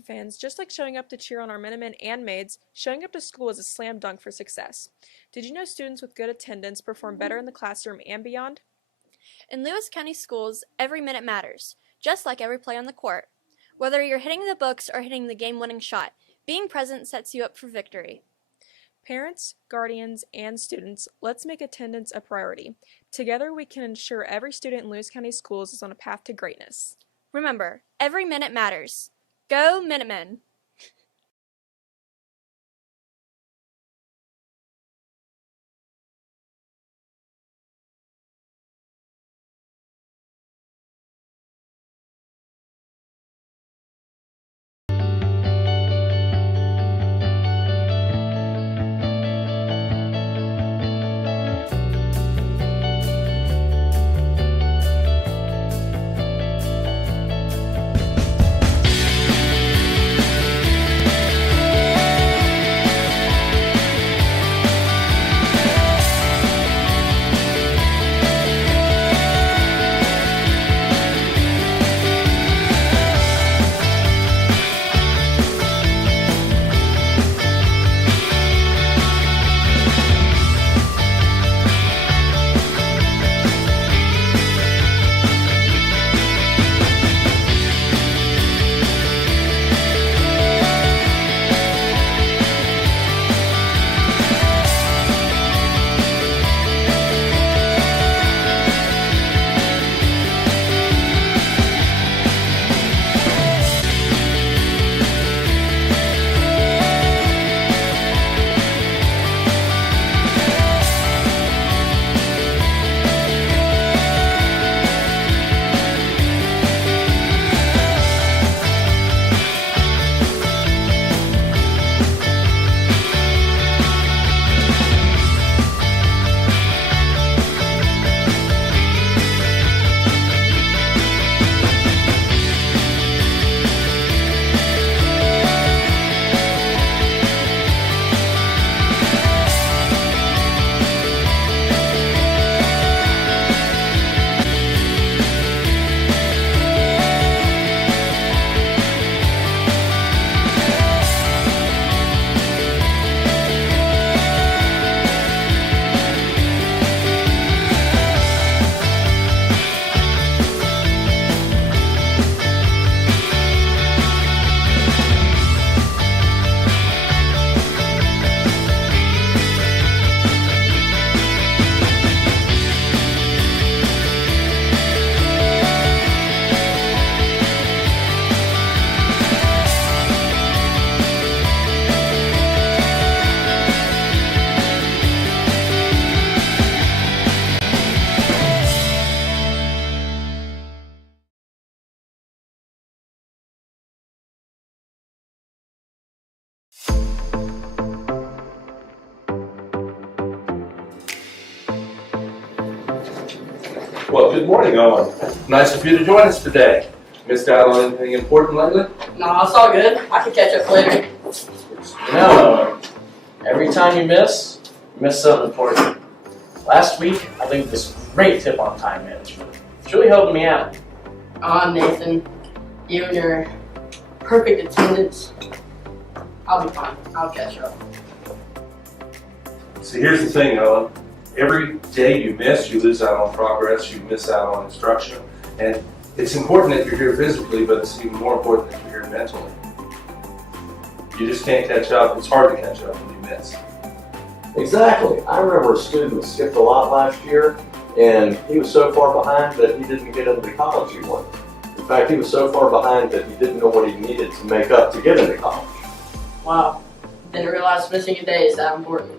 Trojan fans, just like showing up to cheer on our Minutemen and maids, showing up to school is a slam dunk for success. Did you know students with good attendance perform better in the classroom and beyond? In Lewis County schools, every minute matters, just like every play on the court. Whether you're hitting the books or hitting the game-winning shot, being present sets you up for victory. Parents, guardians, and students, let's make attendance a priority. Together, we can ensure every student in Lewis County schools is on a path to greatness. Remember, every minute matters. Go Minutemen! Well, good morning, Owen. Nice of you to join us today. Missed out on anything important lately? No, it's all good. I can catch up later. No, every time you miss something important. Last week, I think this great tip on time management. It's really helping me out. Nathan, you and your perfect attendance. I'll be fine. I'll catch up. So here's the thing, Owen. Every day you miss, you lose out on progress, you miss out on instruction. And it's important that you're here physically, but it's even more important that you're here mentally. You just can't catch up. It's hard to catch up when you miss. Exactly. I remember a student that skipped a lot last year, and he was so far behind that he didn't get into the college he wanted. In fact, he was so far behind that he didn't know what he needed to make up to get into college. Wow. Didn't realize missing a day is that important.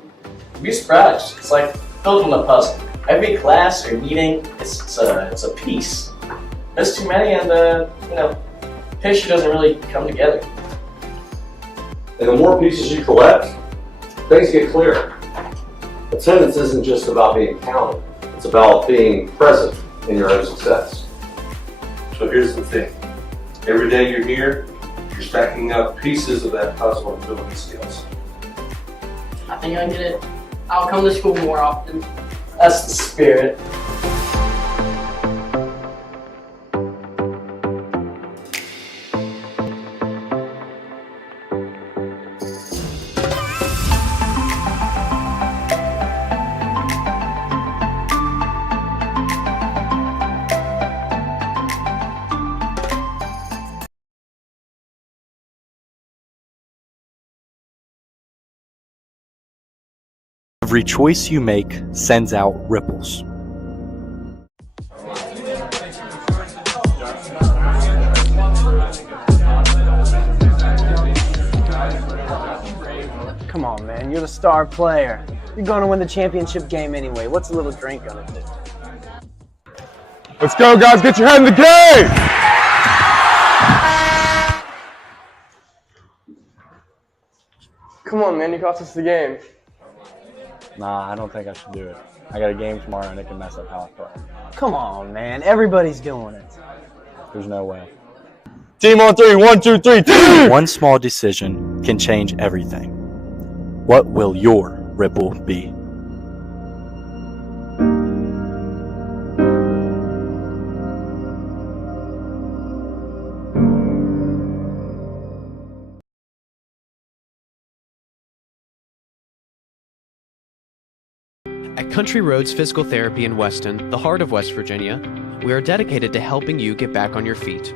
You'd be surprised. It's like building a puzzle. Every class or meeting, it's a piece. There's too many, and picture doesn't really come together. And the more pieces you collect, things get clearer. Attendance isn't just about being counted. It's about being present in your own success. So here's the thing. Every day you're here, you're stacking up pieces of that puzzle and building skills. I think I get it. I'll come to school more often. That's the spirit. Every choice you make sends out ripples. Come on, man. You're the star player. You're going to win the championship game anyway. What's a little drink gonna do? Let's go, guys. Get your head in the game. Come on, man. You cost us the game. Nah, I don't think I should do it. I got a game tomorrow and it can mess up how I play. Come on, man. Everybody's doing it. There's no way. Team on three. 1, 2, 3. Team! One small decision can change everything. What will your ripple be? At Country Roads Physical Therapy in Weston, the heart of West Virginia, we are dedicated to helping you get back on your feet.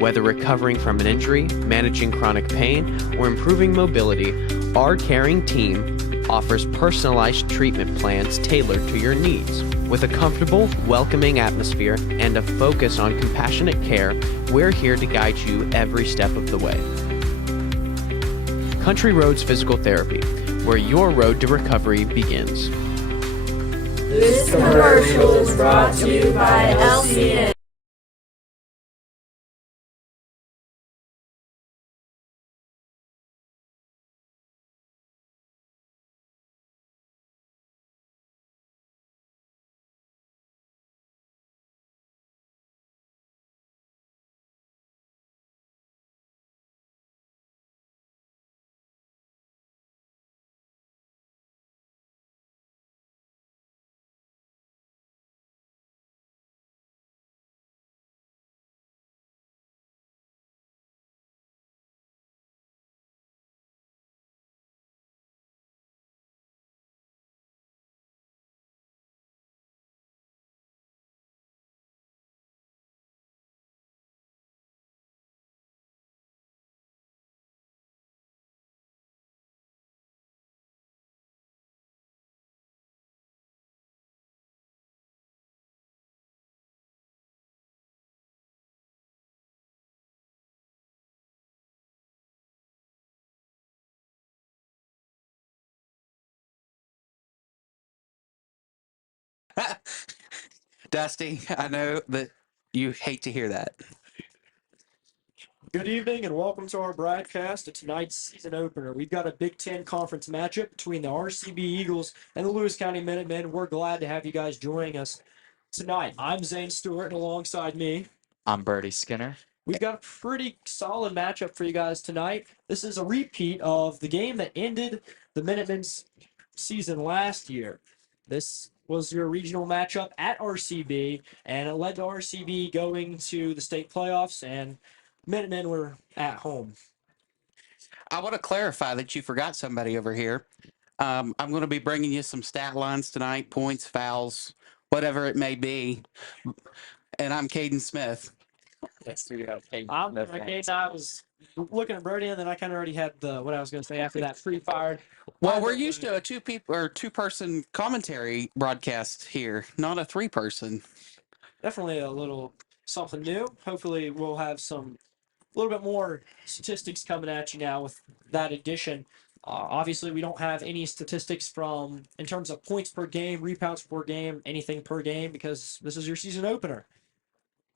Whether recovering from an injury, managing chronic pain, or improving mobility, our caring team offers personalized treatment plans tailored to your needs. With a comfortable, welcoming atmosphere and a focus on compassionate care, we're here to guide you every step of the way. Country Roads Physical Therapy, where your road to recovery begins. This commercial is brought to you by LCHS. Dusty, I know that you hate to hear that. Good evening and welcome to our broadcast of tonight's season opener. We've got a Big Ten conference matchup between the RCB Eagles and the Lewis County Minutemen. We're glad to have you guys joining us tonight. I'm Zane Stewart, and alongside me, I'm Birdie Skinner. we've got a pretty solid matchup for you guys tonight. This is a repeat of the game that ended the Minutemen's season last year. This was your regional matchup at RCB, and it led to RCB going to the state playoffs, and Minutemen were at home. I want to clarify that you forgot somebody over here. I'm going to be bringing you some stat lines tonight, points, fouls, whatever it may be. And I'm Caden Smith. Yes, we go. I was looking at Brody, and then I kind of already had what I was going to say after that free fired. Well, we're used to a two-person commentary broadcast here, not a three-person. Definitely a little something new. Hopefully, we'll have a little bit more statistics coming at you now with that addition. Obviously, we don't have any statistics in terms of points per game, rebounds per game, anything per game, because this is your season opener.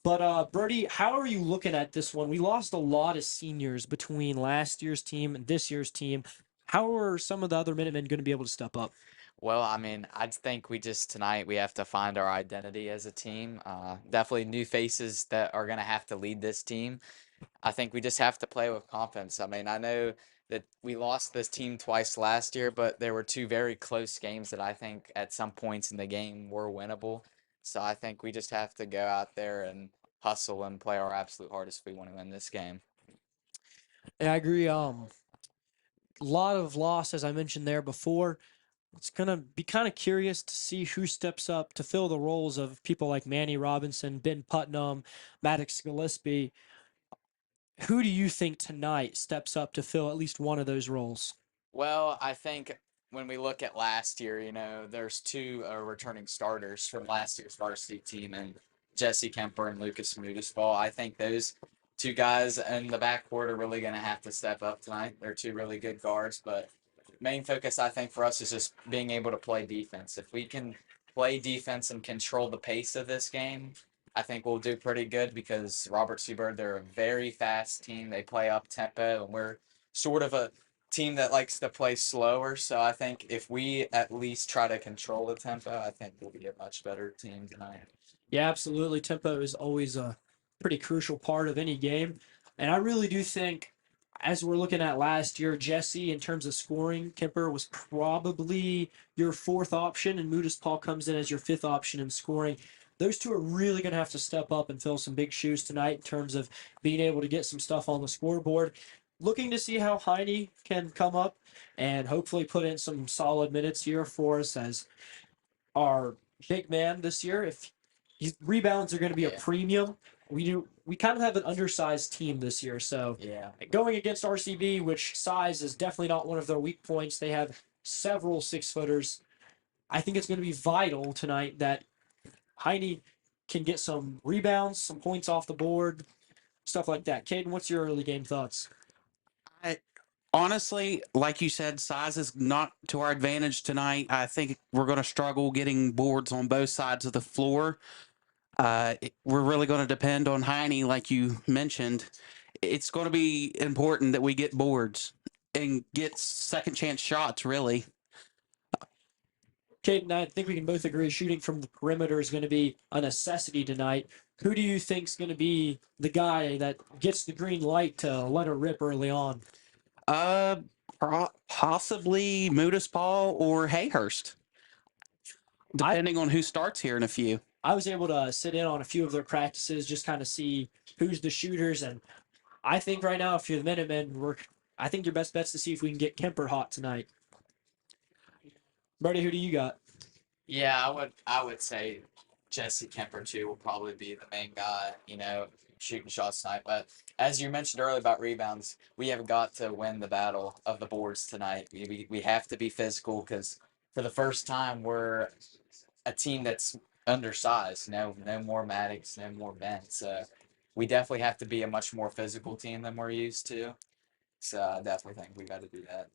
But Brody, how are you looking at this one? We lost a lot of seniors between last year's team and this year's team. How are some of the other Minutemen going to be able to step up? Well, I mean, I think tonight we have to find our identity as a team. Definitely new faces that are going to have to lead this team. I think we just have to play with confidence. I mean, I know that we lost this team twice last year, but there were two very close games that I think at some points in the game were winnable. So I think we just have to go out there and hustle and play our absolute hardest if we want to win this game. And I agree. A lot of loss, as I mentioned there before. It's going to be kind of curious to see who steps up to fill the roles of people like Manny Robinson, Ben Putnam, Maddox Gillespie. Who do you think tonight steps up to fill at least one of those roles? Well, I think when we look at last year, there's two returning starters from last year's varsity team, and Jesse Kemper and Lucas Mudisball. I think those two guys in the backcourt are really going to have to step up tonight. They're two really good guards, but main focus I think for us is just being able to play defense. If we can play defense and control the pace of this game, I think we'll do pretty good because Robert Seabird, they're a very fast team. They play up tempo, and we're sort of a team that likes to play slower. So I think if we at least try to control the tempo, I think we'll be a much better team tonight. Yeah, absolutely. Tempo is always a pretty crucial part of any game. And I really do think, as we're looking at last year, Jesse, in terms of scoring, Kemper was probably your fourth option, and Mudis Paul comes in as your fifth option in scoring. Those two are really going to have to step up and fill some big shoes tonight in terms of being able to get some stuff on the scoreboard. Looking to see how Heine can come up and hopefully put in some solid minutes here for us as our big man this year. If his rebounds are going to be a premium, we kind of have an undersized team this year. So going against RCB, which size is definitely not one of their weak points, they have several 6-footers. I think it's going to be vital tonight that Heine can get some rebounds, some points off the board, stuff like that. Caden, what's your early game thoughts? Honestly, like you said, size is not to our advantage tonight. I think we're going to struggle getting boards on both sides of the floor. We're really going to depend on Heine, like you mentioned. It's going to be important that we get boards and get second chance shots, really. Caden, I think we can both agree shooting from the perimeter is going to be a necessity tonight. Who do you think is going to be the guy that gets the green light to let her rip early on? Possibly Mudis Paul or Hayhurst, depending on who starts here in a few. I was able to sit in on a few of their practices, just kind of see who's the shooters, and I think right now, if you're the Minutemen, I think your best bet's to see if we can get Kemper hot tonight. Brody, who do you got? Yeah, I would say Jesse Kemper too will probably be the main guy, shooting shots tonight. But as you mentioned earlier about rebounds, we have got to win the battle of the boards tonight. We have to be physical because for the first time we're a team that's undersized. No more Maddox, no more Ben. So we definitely have to be a much more physical team than we're used to. So I definitely think we got to do that.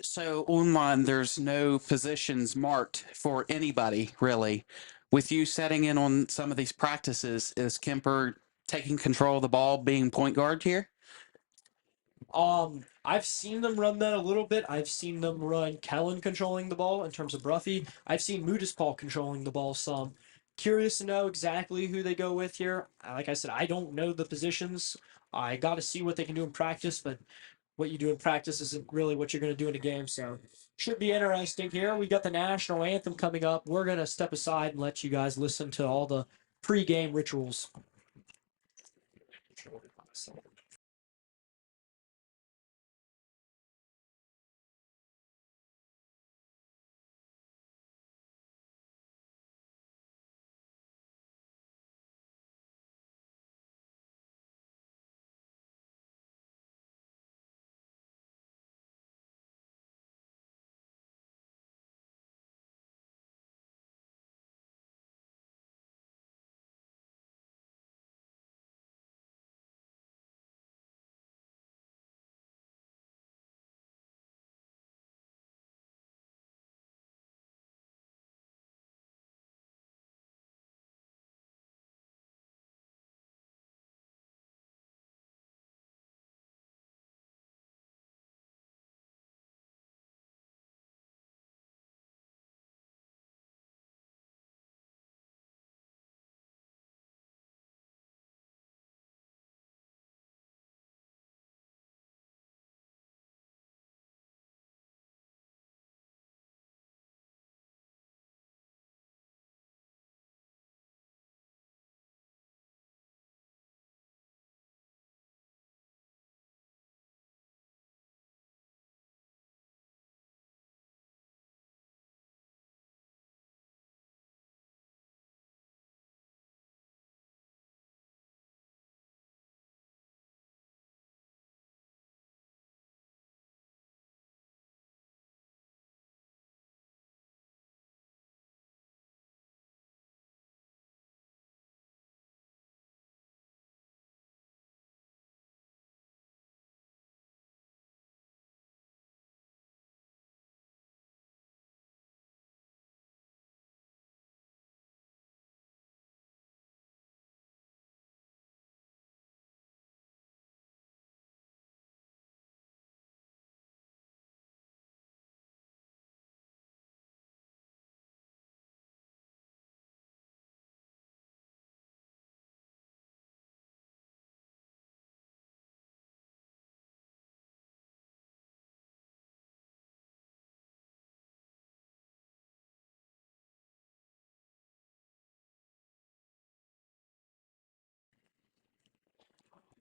So online, there's no positions marked for anybody, really. With you setting in on some of these practices, is Kemper taking control of the ball, being point guard here? I've seen them run that a little bit. I've seen them run Kellen controlling the ball in terms of Bruffy. I've seen Mudis Paul controlling the ball some. Curious to know exactly who they go with here. Like I said, I don't know the positions. I got to see what they can do in practice, but what you do in practice isn't really what you're going to do in a game. So should be interesting here. We got the national anthem coming up. We're going to step aside and let you guys listen to all the pre-game rituals.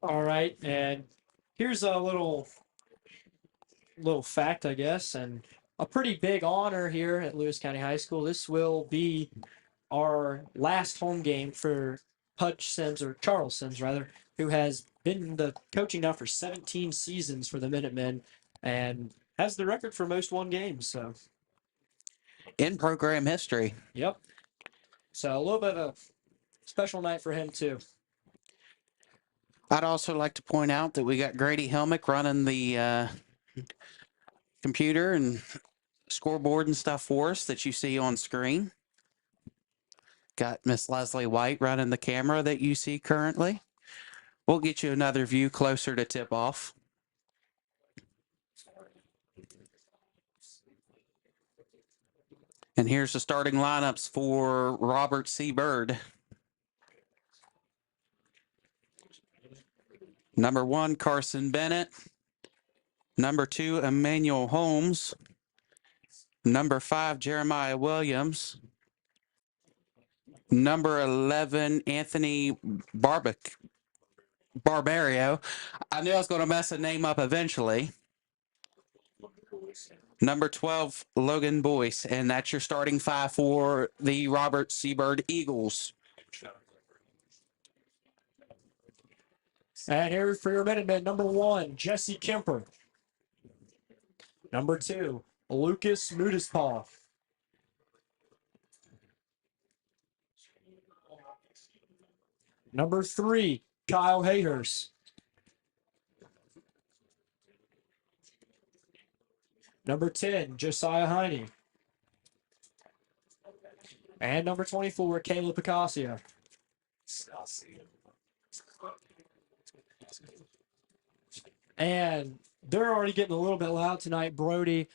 All right, and here's a little fact, I guess, and a pretty big honor here at Lewis County High School. This will be our last home game for Pudge Sims, or Charles Sims rather, who has been the coaching now for 17 seasons for the Minutemen and has the record for most won games. So In program history. yep. So a little bit of a special night for him too. I'd also like to point out that we got Grady Helmick running the computer and scoreboard and stuff for us that you see on screen. Got Miss Leslie White running the camera that you see currently. We'll get you another view closer to tip off. And here's the starting lineups for Robert C. Byrd. Number 1, Carson Bennett. Number 2, Emmanuel Holmes. Number 5, Jeremiah Williams. Number 11, Anthony Barbario. I knew I was going to mess the name up eventually. Number 12, Logan Boyce. And that's your starting 5 for the Robert C. Byrd Eagles. And here for your Minutemen, number 1, Jesse Kemper. Number 2, Lucas Mudispaw. Number 3, Kyle Hayhurst. Number 10, Josiah Heine. And number 24, Caleb Picasso. And they're already getting a little bit loud tonight, Brody.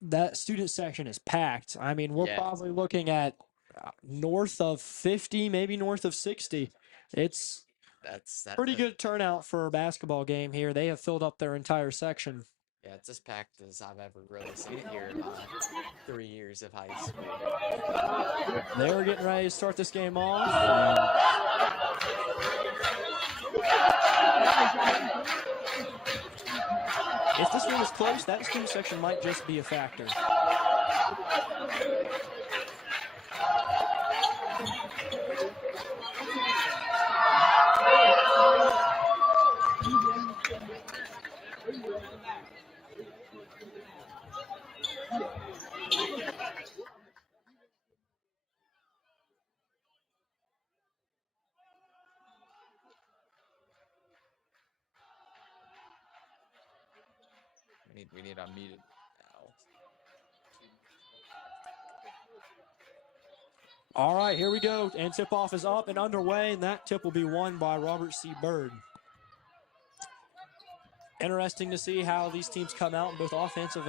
That student section is packed. I mean, we're probably looking at north of 50, maybe north of 60. It's pretty good turnout for a basketball game here. They have filled up their entire section. Yeah, it's as packed as I've ever really seen it here in my 3 years of high school. They were getting ready to start this game off. If this one is close, that student section might just be a factor. We need unmuted now. All right, here we go. And tip-off is up and underway, and that tip will be won by Robert C. Byrd. Interesting to see how these teams come out in both offensive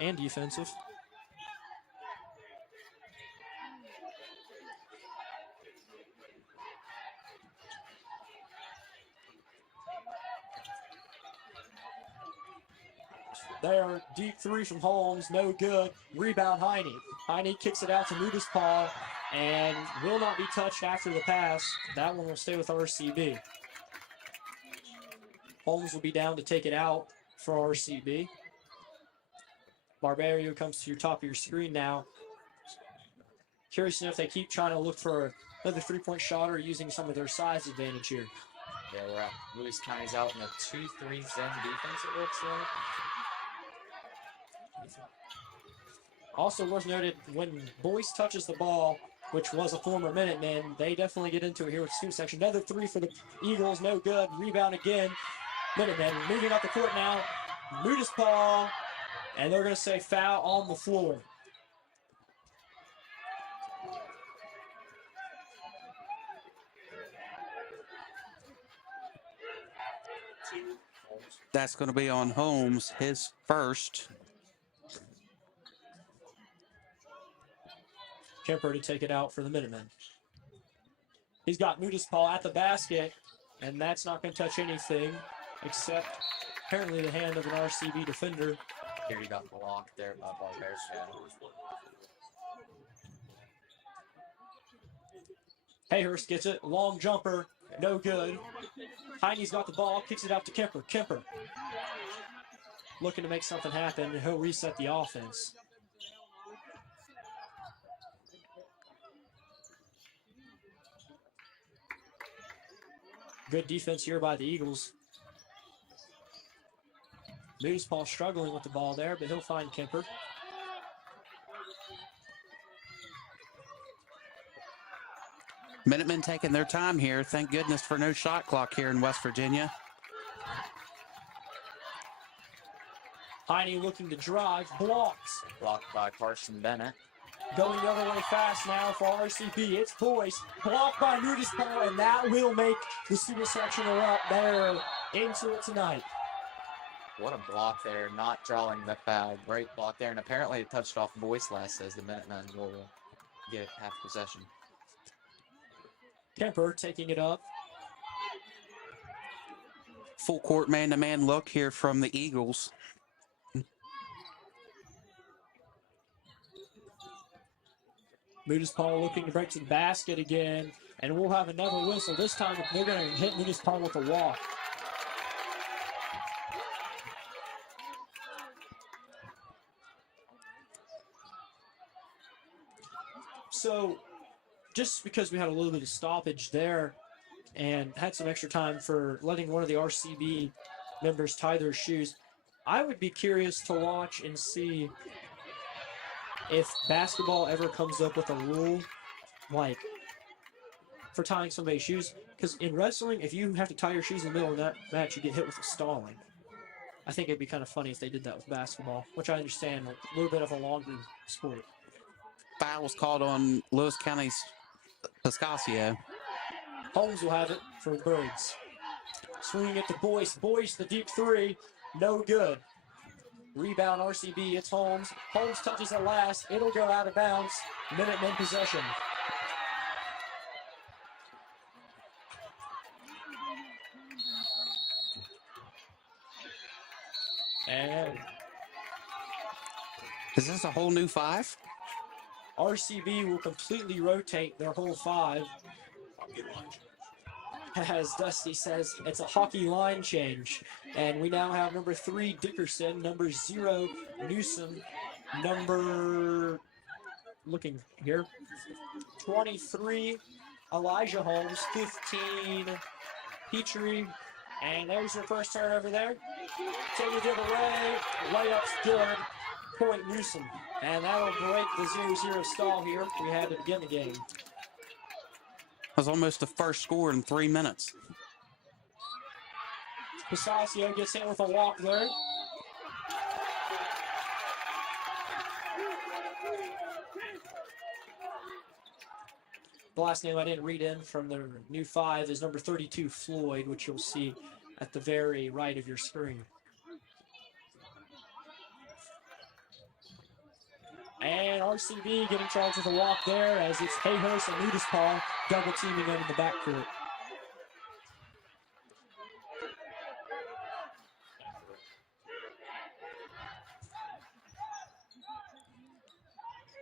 and defensive. There, deep 3 from Holmes, no good. Rebound, Heine. Heine kicks it out to Mudispaw and will not be touched after the pass. That one will stay with RCB. Holmes will be down to take it out for RCB. Barbario comes to your top of your screen now. Curious to know if they keep trying to look for another 3-point shot or using some of their size advantage here. Yeah, we're at Lewis County's out in a 2-3 zone defense, it looks like. Also worth noted, when Boyce touches the ball, which was a former Minuteman, they definitely get into it here with the student section. Another 3 for the Eagles, no good. Rebound again. Minutemen moving up the court now. Mudispaw, and they're going to say foul on the floor. That's going to be on Holmes, his first. Kemper to take it out for the Minutemen. He's got Mudispaw at the basket, and that's not going to touch anything except apparently the hand of an RCB defender. Here he got blocked there by Barbario. Hayhurst gets it, long jumper, no good. Heine's got the ball, kicks it out to Kemper. Kemper looking to make something happen, and he'll reset the offense. Good defense here by the Eagles. Moose Paul struggling with the ball there, but he'll find Kemper. Minutemen taking their time here. Thank goodness for no shot clock here in West Virginia. Heine looking to drive, blocks. Blocked by Carson Bennett. Going the other way fast now for RCB. It's Boyce, blocked by Nudis Paul, and that will make the student section up there into it tonight. What a block there, not drawing the foul. Great block there, and apparently it touched off Boyce last as the Minutemen will get half possession. Kemper taking it up. Full court man-to-man look here from the Eagles. Nudis Paul looking to break to the basket again, and we'll have another whistle. This time they're going to hit Nudis Paul with a walk. So, just because we had a little bit of stoppage there and had some extra time for letting one of the RCB members tie their shoes, I would be curious to watch and see if basketball ever comes up with a rule like for tying somebody's shoes. Because in wrestling, if you have to tie your shoes in the middle of that match, you get hit with a stalling. I think it'd be kind of funny if they did that with basketball, which I understand, a little bit of a longer sport. Foul was called on Lewis County's Piscasio. Holmes will have it for the Birds. Swinging it to Boyce. Boyce, the deep three. No good. Rebound RCB. It's Holmes. Holmes touches it last. It'll go out of bounds. Minutemen possession. And is this a whole new five? RCB will completely rotate their whole five. As Dusty says, it's a hockey line change. And we now have number 3, Dickerson, number 0, Newsom, number, looking here, 23, Elijah Holmes, 15, Petrie, and there's your first turnover there. Take it the other way, layup's good, point Newsom. And that'll break the 0-0 stall here we had to begin the game. Was almost the first score in 3 minutes. Piscasio gets hit with a walk there. The last name I didn't read in from the new 5 is number 32, Floyd, which you'll see at the very right of your screen. And RCB getting charged with a walk there as it's Hayhurst and Nudis Paul double teaming them in the backcourt.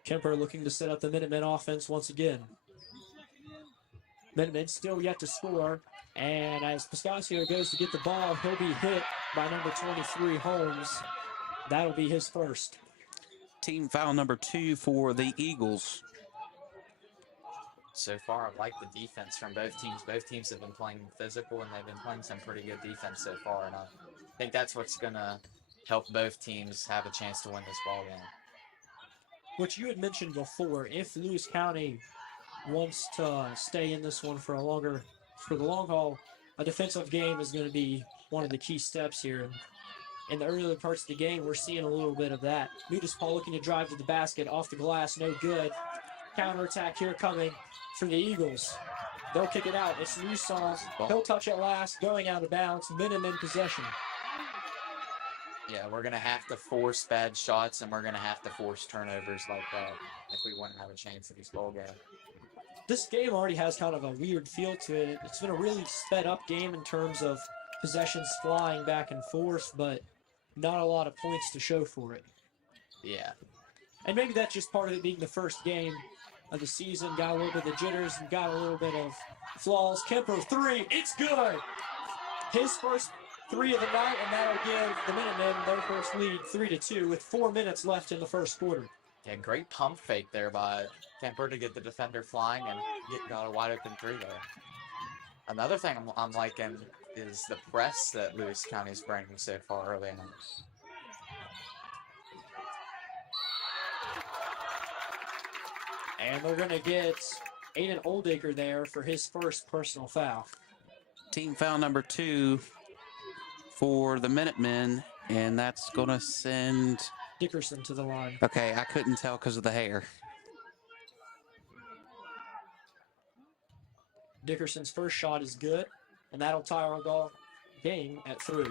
Kemper looking to set up the Minutemen offense once again. Minutemen still yet to score, and as Piscasio goes to get the ball, he'll be hit by number 23, Holmes. That'll be his first. Team foul number 2 for the Eagles. So far, I like the defense from both teams. Both teams have been playing physical, and they've been playing some pretty good defense so far. And I think that's what's going to help both teams have a chance to win this ball game. What you had mentioned before, if Lewis County wants to stay in this one for the long haul, a defensive game is going to be one of the key steps here. In the earlier parts of the game, we're seeing a little bit of that. Nudis Paul looking to drive to the basket, off the glass, no good. Counterattack here coming for the Eagles. They'll kick it out. It's Newsom. He'll touch it last, going out of bounds. Minutemen possession. Yeah, we're going to have to force bad shots, and we're going to have to force turnovers like that if we want to have a chance at this ball game. This game already has kind of a weird feel to it. It's been a really sped up game in terms of possessions flying back and forth, but not a lot of points to show for it. Yeah. And maybe that's just part of it being the first game of the season. Got a little bit of jitters and got a little bit of flaws. Kemper 3, it's good! his first 3 of the night, and that'll give the Minutemen their first lead 3-2 with 4 minutes left in the first quarter. Yeah, great pump fake there by Kemper to get the defender flying and got a wide open 3 there. Another thing I'm liking is the press that Lewis County's bringing so far early on. And they're going to get Aiden Oldacre there for his first personal foul. Team foul number 2 for the Minutemen, and that's going to send Dickerson to the line. Okay, I couldn't tell because of the hair. Dickerson's first shot is good, and that'll tie our game at 3.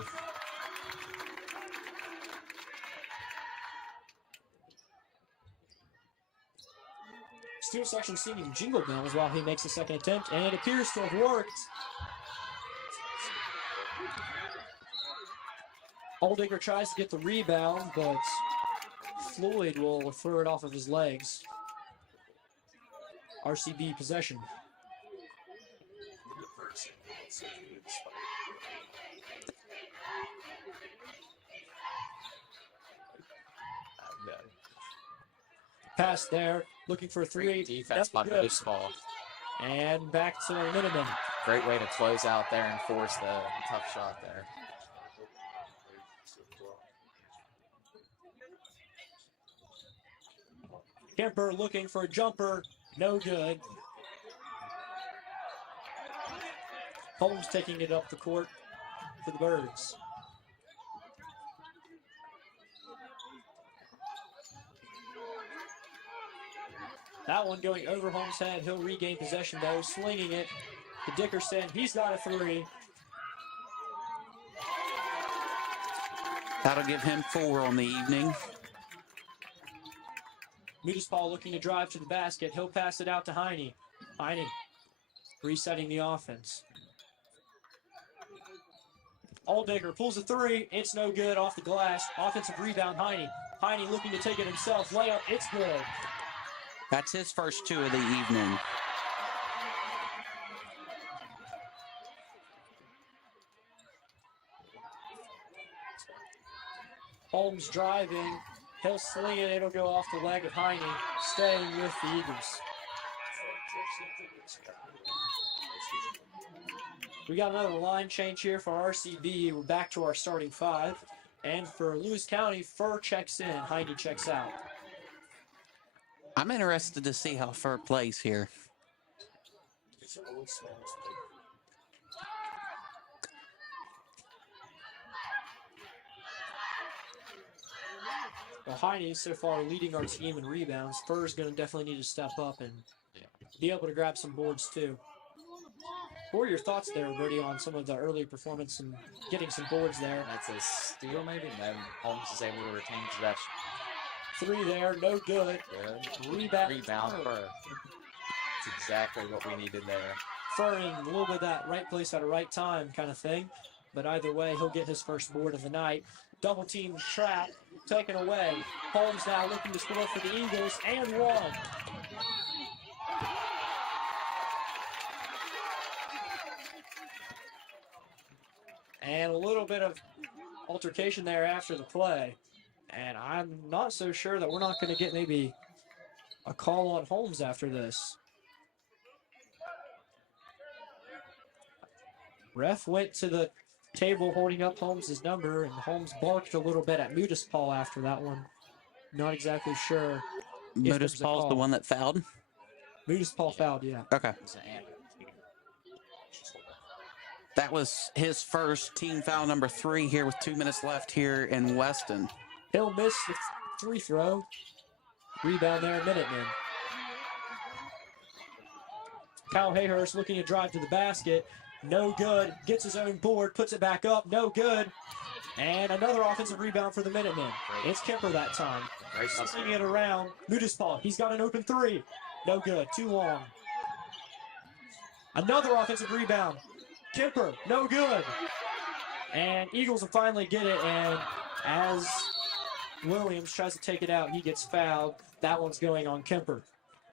Student section singing Jingle Bells while he makes a second attempt, and it appears to have worked. Oldacre tries to get the rebound, but Floyd will throw it off of his legs. RCB possession. Pass there, looking for a 3. Great defense by Moose Ball. And back to Minutemen. Great way to close out there and force the tough shot there. Kemper looking for a jumper, no good. Holmes taking it up the court for the Birds. That one going over Holmes' head. He'll regain possession though, slinging it to Dickerson. He's got a 3. That'll give him 4 on the evening. Paul looking to drive to the basket. He'll pass it out to Heine. Heine resetting the offense. Oldacre pulls a 3. It's no good off the glass. Offensive rebound, Heine. Heine looking to take it himself. Layup, it's good. That's his first 2 of the evening. Holmes driving. He'll sling it. It'll go off the leg of Heine, staying with the Eagles. We got another line change here for RCB. We're back to our starting 5. And for Lewis County, Fur checks in. Heine checks out. I'm interested to see how Fur plays here. Well, Heine so far leading our team in rebounds. Fur's going to definitely need to step up and be able to grab some boards too. What were your thoughts there, Bertie, on some of the early performance and getting some boards there? That's a steal maybe, and then Holmes is able to retain possession. 3 there, no good. Rebound Fur. That's exactly what we needed there. Fur in a little bit of that right place at a right time kind of thing. But either way, he'll get his first board of the night. Double team trap, taken away. Holmes now looking to score for the Eagles, and 1. And a little bit of altercation there after the play. And I'm not so sure that we're not going to get maybe a call on Holmes after this. Ref went to the table holding up Holmes' number, and Holmes barked a little bit at Paul after that one. Not exactly sure. Paul's the one that fouled? Paul fouled, yeah. Okay. That was his first team foul number 3 here with 2 minutes left here in Weston. He'll miss the free throw. Rebound there, Minutemen. Kyle Hayhurst looking to drive to the basket. No good. Gets his own board, puts it back up. No good. And another offensive rebound for the Minutemen. It's Kemper that time. Swinging it around. Paul. He's got an open 3. No good. Too long. Another offensive rebound. Kemper. No good. And Eagles will finally get it. And as Williams tries to take it out, he gets fouled. That one's going on Kemper.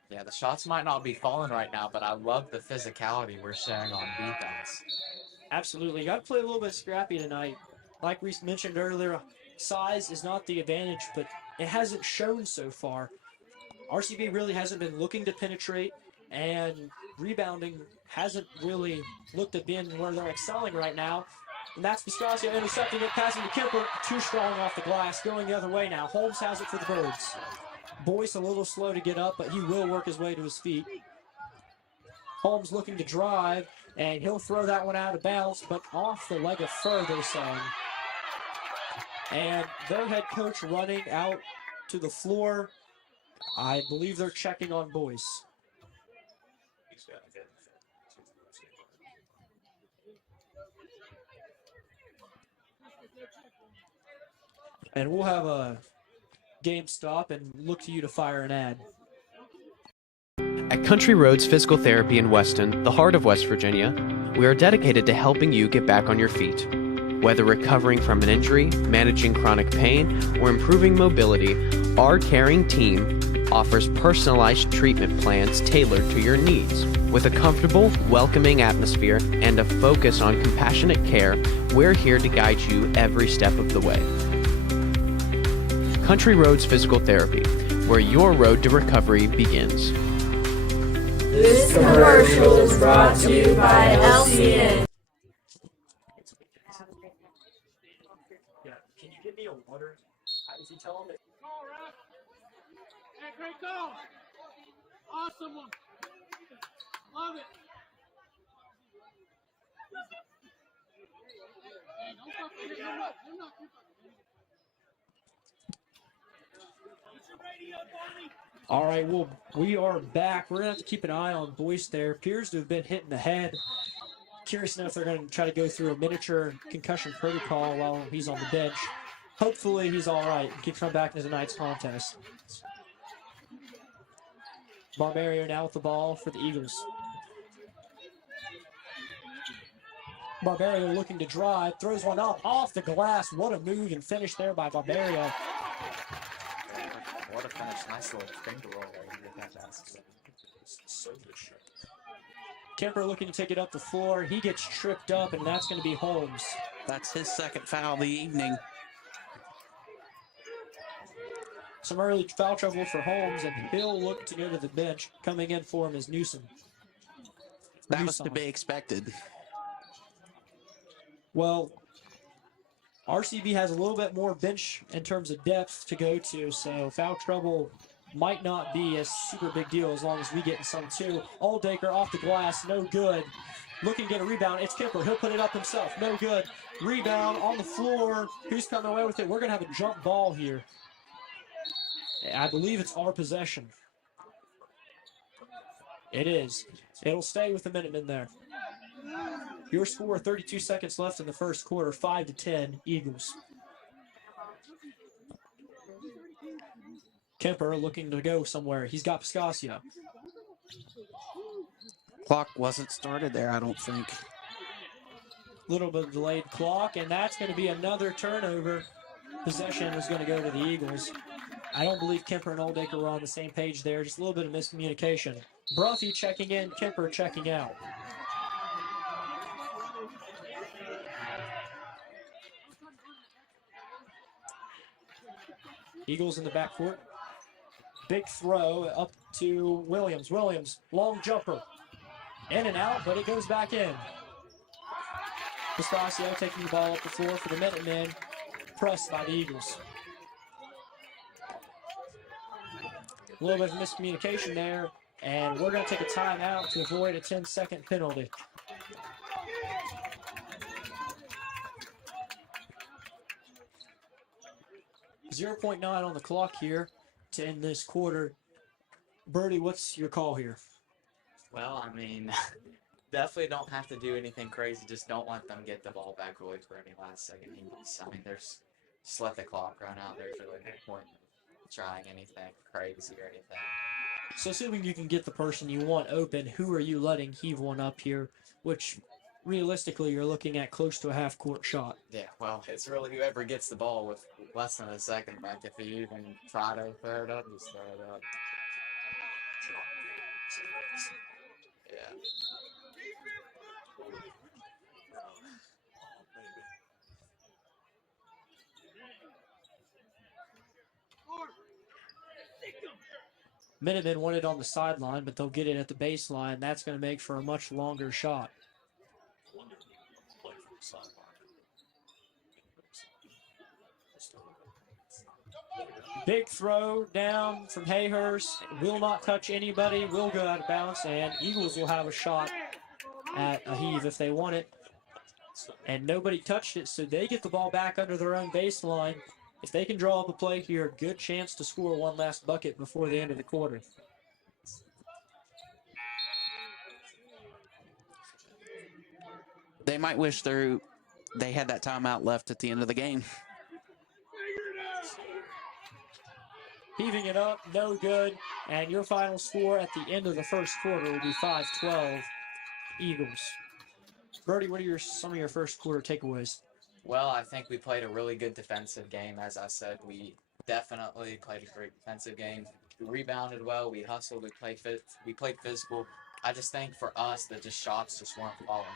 Yeah, the shots might not be falling right now, but I love the physicality we're showing on defense. Absolutely. Got to play a little bit scrappy tonight. Like we mentioned earlier, size is not the advantage, but it hasn't shown so far. RCB really hasn't been looking to penetrate, and rebounding hasn't really looked at being where they're excelling right now. And that's Piscasio intercepting it, passing to Kemper. Too strong off the glass, going the other way now. Holmes has it for the Birds. Boyce a little slow to get up, but he will work his way to his feet. Holmes looking to drive, and he'll throw that one out of bounds, but off the leg of Fur, they're saying. And their head coach running out to the floor. I believe they're checking on Boyce. And we'll have a game stop and look to you to fire an ad. At Country Roads Physical Therapy in Weston, the heart of West Virginia, we are dedicated to helping you get back on your feet. Whether recovering from an injury, managing chronic pain, or improving mobility, our caring team offers personalized treatment plans tailored to your needs. With a comfortable, welcoming atmosphere and a focus on compassionate care, we're here to guide you every step of the way. Country Roads Physical Therapy, where your road to recovery begins. This commercial is brought to you by LCN. Yeah, can you give me a water? If you tell them that. Hey, great goal! Awesome one! Love it! Hey, don't fuck with it. You're not. All right, well, we are back. We're going to have to keep an eye on Boyce there. Appears to have been hit in the head. Curious to know if they're going to try to go through a miniature concussion protocol while he's on the bench. Hopefully he's all right and can come back into tonight's contest. Barbario now with the ball for the Eagles. Barbario looking to drive, throws one up off the glass. What a move and finish there by Barbario. What a finish. Nice little finger roll there. You get that basket. Kemper looking to take it up the floor. He gets tripped up, and that's going to be Holmes. That's his second foul of the evening. Some early foul trouble for Holmes, and he'll look to go to the bench. Coming in for him is Newsom. That was to be expected. Well, RCB has a little bit more bench in terms of depth to go to, so foul trouble might not be a super big deal as long as we get in some too. Aldaker off the glass, no good. Looking to get a rebound, it's Kemper. He'll put it up himself, no good. Rebound on the floor. Who's coming away with it? We're going to have a jump ball here. I believe it's our possession. It is. It'll stay with the Minutemen there. Your score, 32 seconds left in the first quarter, 5-10, Eagles. Kemper looking to go somewhere. He's got Piscasio. Clock wasn't started there, I don't think. Little bit of delayed clock, and that's going to be another turnover. Possession is going to go to the Eagles. I don't believe Kemper and Aldaker were on the same page there. Just a little bit of miscommunication. Bruffy checking in, Kemper checking out. Eagles in the backcourt. Big throw up to Williams. Williams, long jumper. In and out, but it goes back in. Piscasio taking the ball up the floor for the Minutemen. Pressed by the Eagles. A little bit of miscommunication there, and we're going to take a timeout to avoid a 10-second penalty. .9 on the clock here to end this quarter. Birdie, what's your call here? Well, I mean, definitely don't have to do anything crazy. Just don't let them get the ball back really for any last second innings. I mean, just let the clock run out. There's really no point in trying anything crazy or anything. So assuming you can get the person you want open, who are you letting heave one up here, which realistically you're looking at close to a half-court shot? Yeah, well, it's really whoever gets the ball with less than a second back. If you even try to throw it up, just throw it up. Yeah. Minutemen want it on the sideline, but they'll get it at the baseline. That's going to make for a much longer shot. Big throw down from Hayhurst. Will not touch anybody. Will go out of bounds, and Eagles will have a shot at a heave if they want it. And nobody touched it, so they get the ball back under their own baseline. If they can draw up a play here, good chance to score one last bucket before the end of the quarter. They might wish they had that timeout left at the end of the game. Heaving it up, no good. And your final score at the end of the first quarter will be 5-12 Eagles. Brody, what are some of your first quarter takeaways? Well, I think we played a really good defensive game. As I said, we definitely played a great defensive game. We rebounded well. We hustled. We played physical. I just think for us that just shots just weren't falling.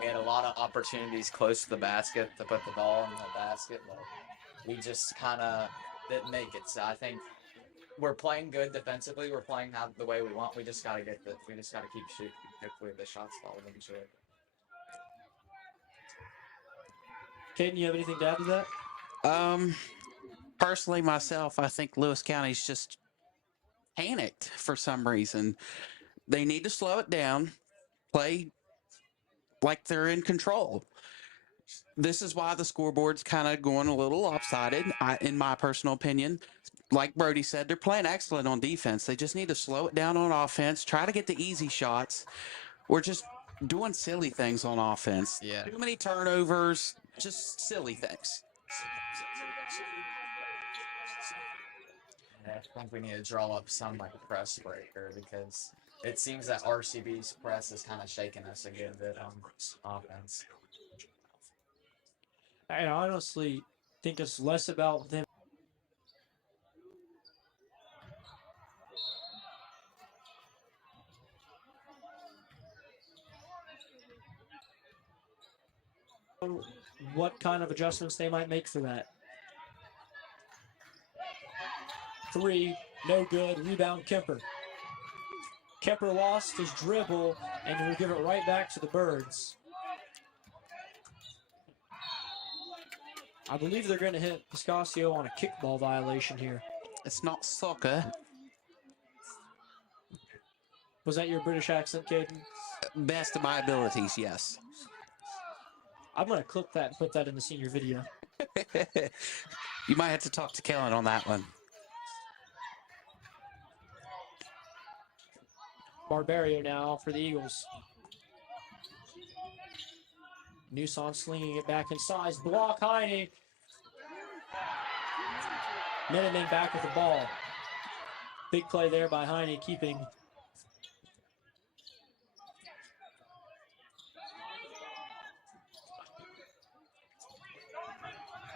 We had a lot of opportunities close to the basket to put the ball in the basket, but we just kind of didn't make it. So I think we're playing good defensively. We're playing out the way we want. We just gotta keep shooting. Hopefully the shots fall eventually. Caden, you have anything to add to that? Personally, myself, I think Lewis County's just panicked for some reason. They need to slow it down, play like they're in control. This is why the scoreboard's kind of going a little lopsided, in my personal opinion. Like Brody said, they're playing excellent on defense. They just need to slow it down on offense, try to get the easy shots. We're just doing silly things on offense. Yeah. Too many turnovers, just silly things. I think we need to draw up some like press breaker because it seems that RCB's press is kind of shaking us a good bit on offense. I honestly think it's less about them. What kind of adjustments they might make for that. 3, no good. Rebound, Kemper. Kemper lost his dribble and will give it right back to the Birds. I believe they're going to hit Piscasio on a kickball violation here. It's not soccer. Was that your British accent, Caden? Best of my abilities, yes. I'm going to clip that and put that in the senior video. You might have to talk to Kellen on that one. Barbario now for the Eagles. Newson slinging it back inside. Block Heine. Minutemen back with the ball. Big play there by Heine, keeping.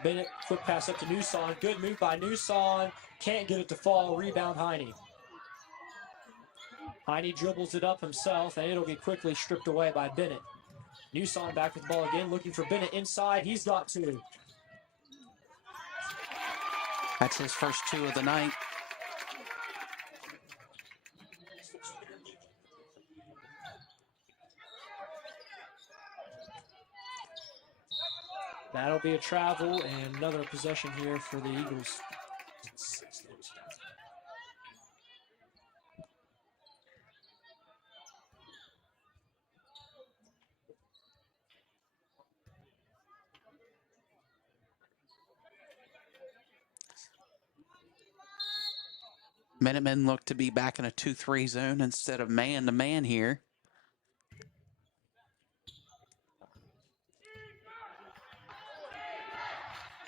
Bennett, quick pass up to Newson. Good move by Newson. Can't get it to fall. Rebound Heine. Heine dribbles it up himself, and it'll be quickly stripped away by Bennett. Newson back with the ball again, looking for Bennett inside. He's got 2. That's his first 2 of the night. That'll be a travel and another possession here for the Eagles. Minutemen look to be back in a 2-3 zone instead of man-to-man here.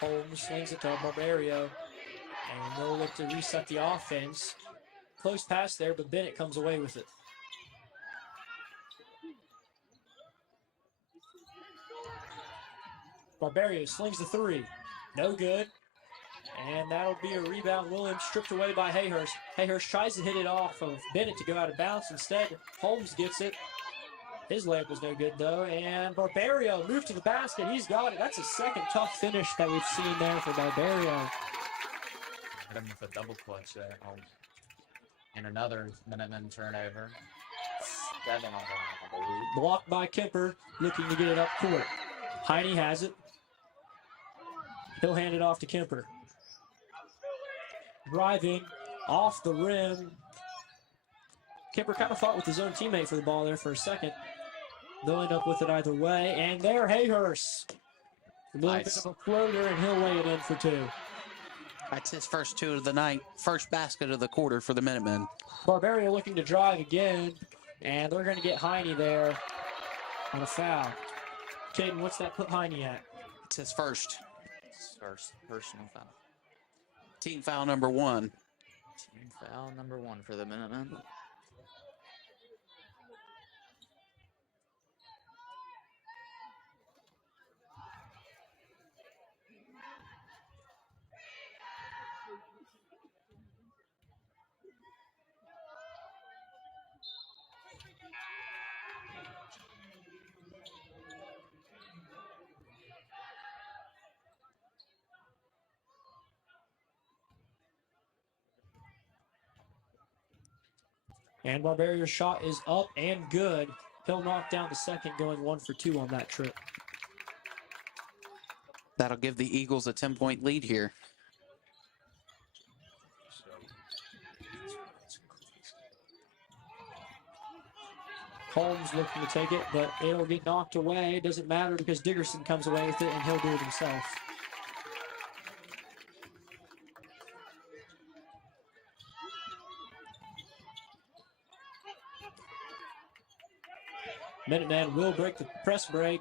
Holmes slings it to Barbario, and they'll look to reset the offense. Close pass there, but Bennett comes away with it. Barbario slings the 3. No good. And that'll be a rebound. Williams stripped away by Hayhurst. Hayhurst tries to hit it off of Bennett to go out of bounds. Instead, Holmes gets it. His layup was no good, though. And Barbario moved to the basket. He's got it. That's a second tough finish that we've seen there for Barbario. Hit him with a double clutch there. And another Minutemen turnover. 7 on the line, I believe. Blocked by Kemper, looking to get it up court. Heine has it. He'll hand it off to Kemper. Driving off the rim. Kemper kind of fought with his own teammate for the ball there for a second. They'll end up with it either way. And there, Hayhurst. A little bit of a floater, and he'll lay it in for 2. That's his first 2 of the night. First basket of the quarter for the Minutemen. Barbaria looking to drive again, and they're going to get Heine there on a foul. Caden, what's that put Heine at? It's his first. First personal foul. Team foul number 1. Team foul number 1 for the Minutemen. And Barbaria's shot is up and good. He'll knock down the second, going 1 for 2 on that trip. That'll give the Eagles a 10-point lead here. Holmes looking to take it, but it'll get knocked away. It doesn't matter because Dickerson comes away with it, and he'll do it himself. Minuteman will break the press break.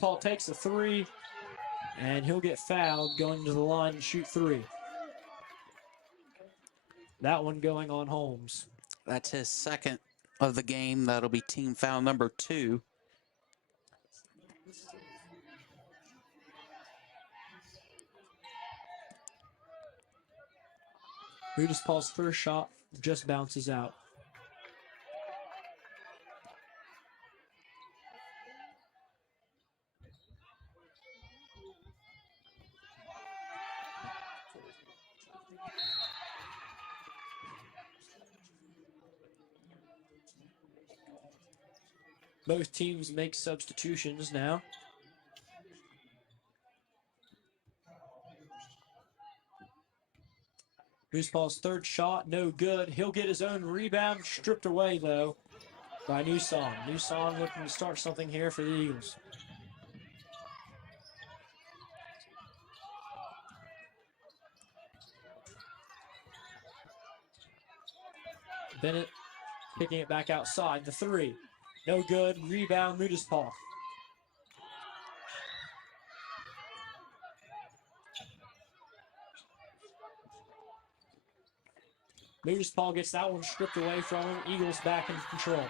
Paul takes a 3, and he'll get fouled going to the line and shoot 3. That one going on Holmes. That's his second of the game. That'll be team foul number 2. Paul's first shot just bounces out. Both teams make substitutions now. Paul's third shot, no good. He'll get his own rebound, stripped away though by Newson. Newson looking to start something here for the Eagles. Bennett picking it back outside. The 3. No good. Rebound, Paul. Paul gets that one stripped away from him. Eagles back in control.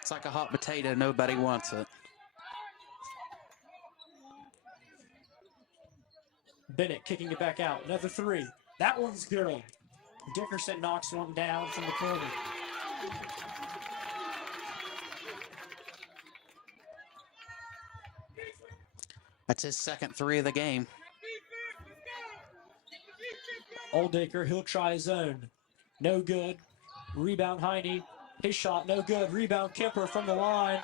It's like a hot potato. Nobody wants it. Bennett kicking it back out. Another 3. That one's good. Dickerson knocks one down from the corner. That's his second 3 of the game. Oldacre, he'll try his own. No good. Rebound Heine. His shot, no good. Rebound Kemper from the line.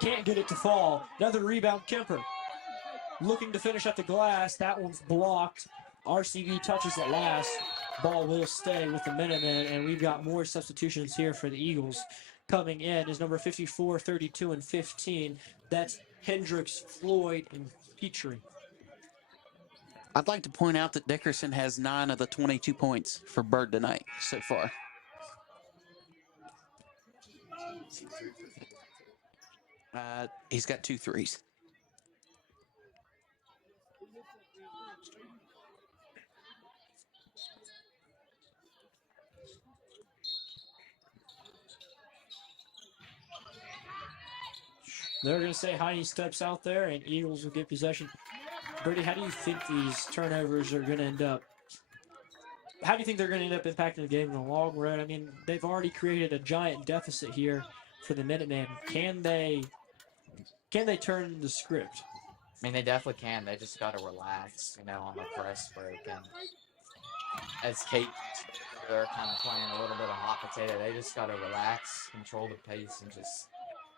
Can't get it to fall. Another rebound Kemper. Looking to finish at the glass. That one's blocked. RCB touches it last. Ball will stay with the Minutemen, and we've got more substitutions here for the Eagles. Coming in is number 54, 32, and 15. That's Hendricks, Floyd, and Petrie. I'd like to point out that Dickerson has 9 of the 22 points for Bird tonight so far. He's got 2 threes. They're going to say Heine steps out there, and Eagles will get possession. Brady, how do you think these turnovers are going to end up? How do you think they're going to end up impacting the game in the long run? I mean, they've already created a giant deficit here for the Minutemen. Can they turn the script? I mean, they definitely can. They just got to relax, on the press break. And as Kate, they're kind of playing a little bit of hot potato. They just got to relax, control the pace, and just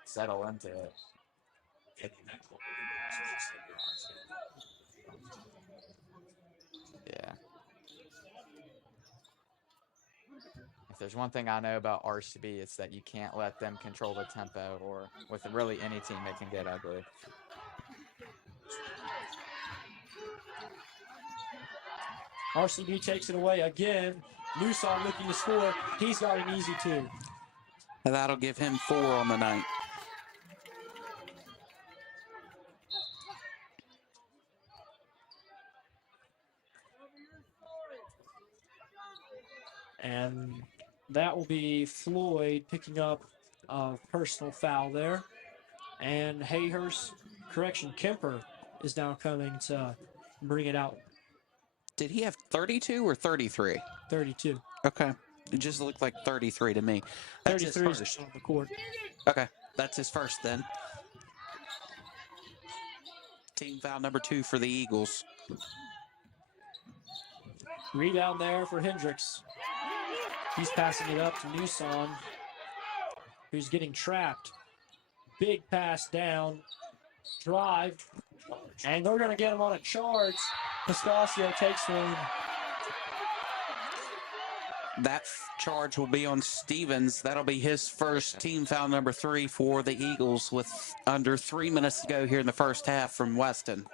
settle into it. Yeah. If there's one thing I know about RCB, it's that you can't let them control the tempo, or with really any team, it can get ugly. RCB takes it away again. Newsom looking to score. He's got an easy 2. And that'll give him 4 on the night. And that will be Floyd picking up a personal foul there. And Kemper is now coming to bring it out. Did he have 32 or 33? 32. Okay. It just looked like 33 to me. That's his 33 first. on the court. Okay. That's his first then. Team foul number 2 for the Eagles. Rebound there for Hendricks. He's passing it up to Newsom, who's getting trapped. Big pass down. Drive. And they're going to get him on a charge. Piscasio takes one. That charge will be on Stevens. That'll be his first team foul number 3 for the Eagles with under 3 minutes to go here in the first half from Weston.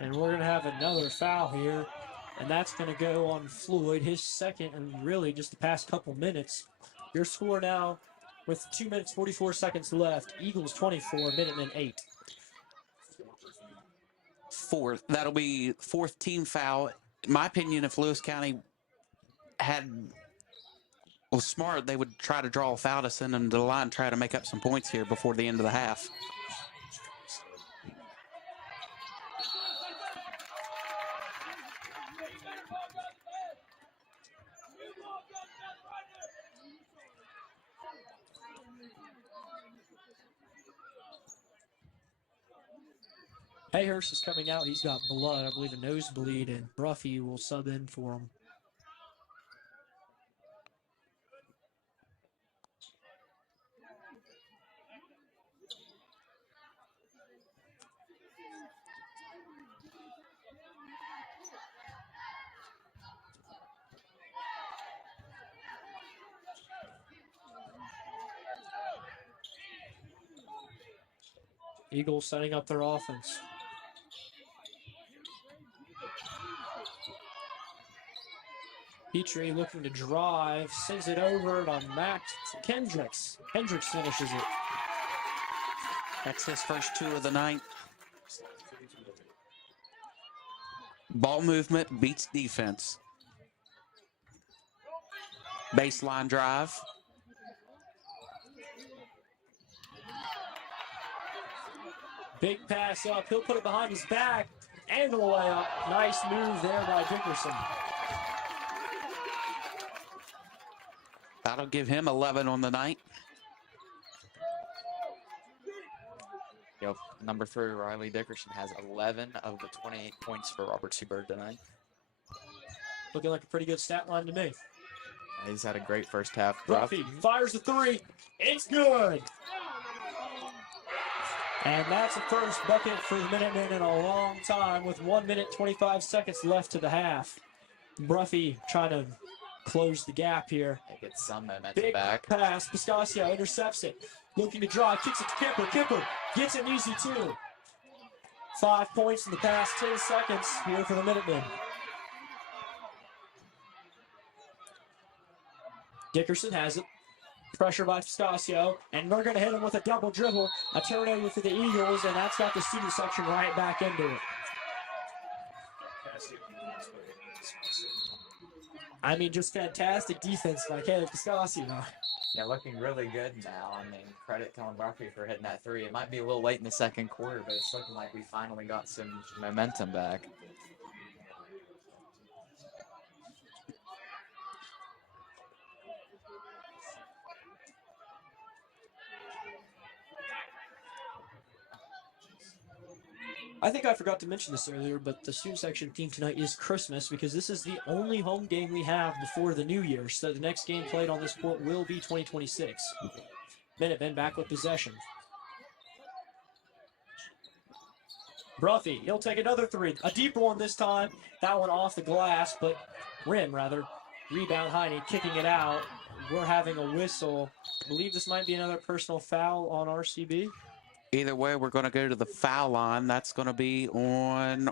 And we're going to have another foul here. And that's going to go on Floyd, his second, and really just the past couple minutes. Your score now with 2 minutes, 44 seconds left. Eagles 24, Minutemen 8. 4th. That'll be 4th team foul. In my opinion, if Lewis County was smart, they would try to draw a foul to send them to the line, try to make up some points here before the end of the half. Hayhurst is coming out. He's got blood, I believe a nosebleed, and Bruffy will sub in for him. Eagles setting up their offense. Petrie looking to drive, sends it over to Max Kendricks. Kendricks finishes it. That's his first 2 of the night. Ball movement beats defense. Baseline drive. Big pass up. He'll put it behind his back and the layup. Nice move there by Dickerson. That'll give him 11 on the night. Yep, number 3, Riley Dickerson, has 11 of the 28 points for Robert Seabird tonight. Looking like a pretty good stat line to me. He's had a great first half. Bruffy fires the 3. It's good. And that's the first bucket for the Minutemen in a long time with 1 minute, 25 seconds left to the half. Bruffy trying to close the gap here. They get some momentum Big back. pass. Piscasio intercepts it. Looking to drive. Kicks it to Kemper. Kemper gets an easy 2. 5 points in the past 10 seconds here for the Minutemen. Dickerson has it. Pressure by Piscasio, and they're going to hit him with a double dribble. A turnover for the Eagles, and that's got the student section right back into it. I mean, just fantastic defense by Caleb Cascasio. Yeah, looking really good now. I mean, credit Kellen Murphy for hitting that three. It might be a little late in the second quarter, but it's looking like we finally got some momentum back. I think I forgot to mention this earlier, but the student section theme tonight is Christmas because this is the only home game we have before the new year. So the next game played on this court will be 2026. Minutemen back with possession. Bruffy, he'll take another three. A deeper one this time. That one off the glass, but rim rather. Rebound Heine kicking it out. We're having a whistle. I believe this might be another personal foul on RCB. Either way, we're going to go to the foul line. That's going to be on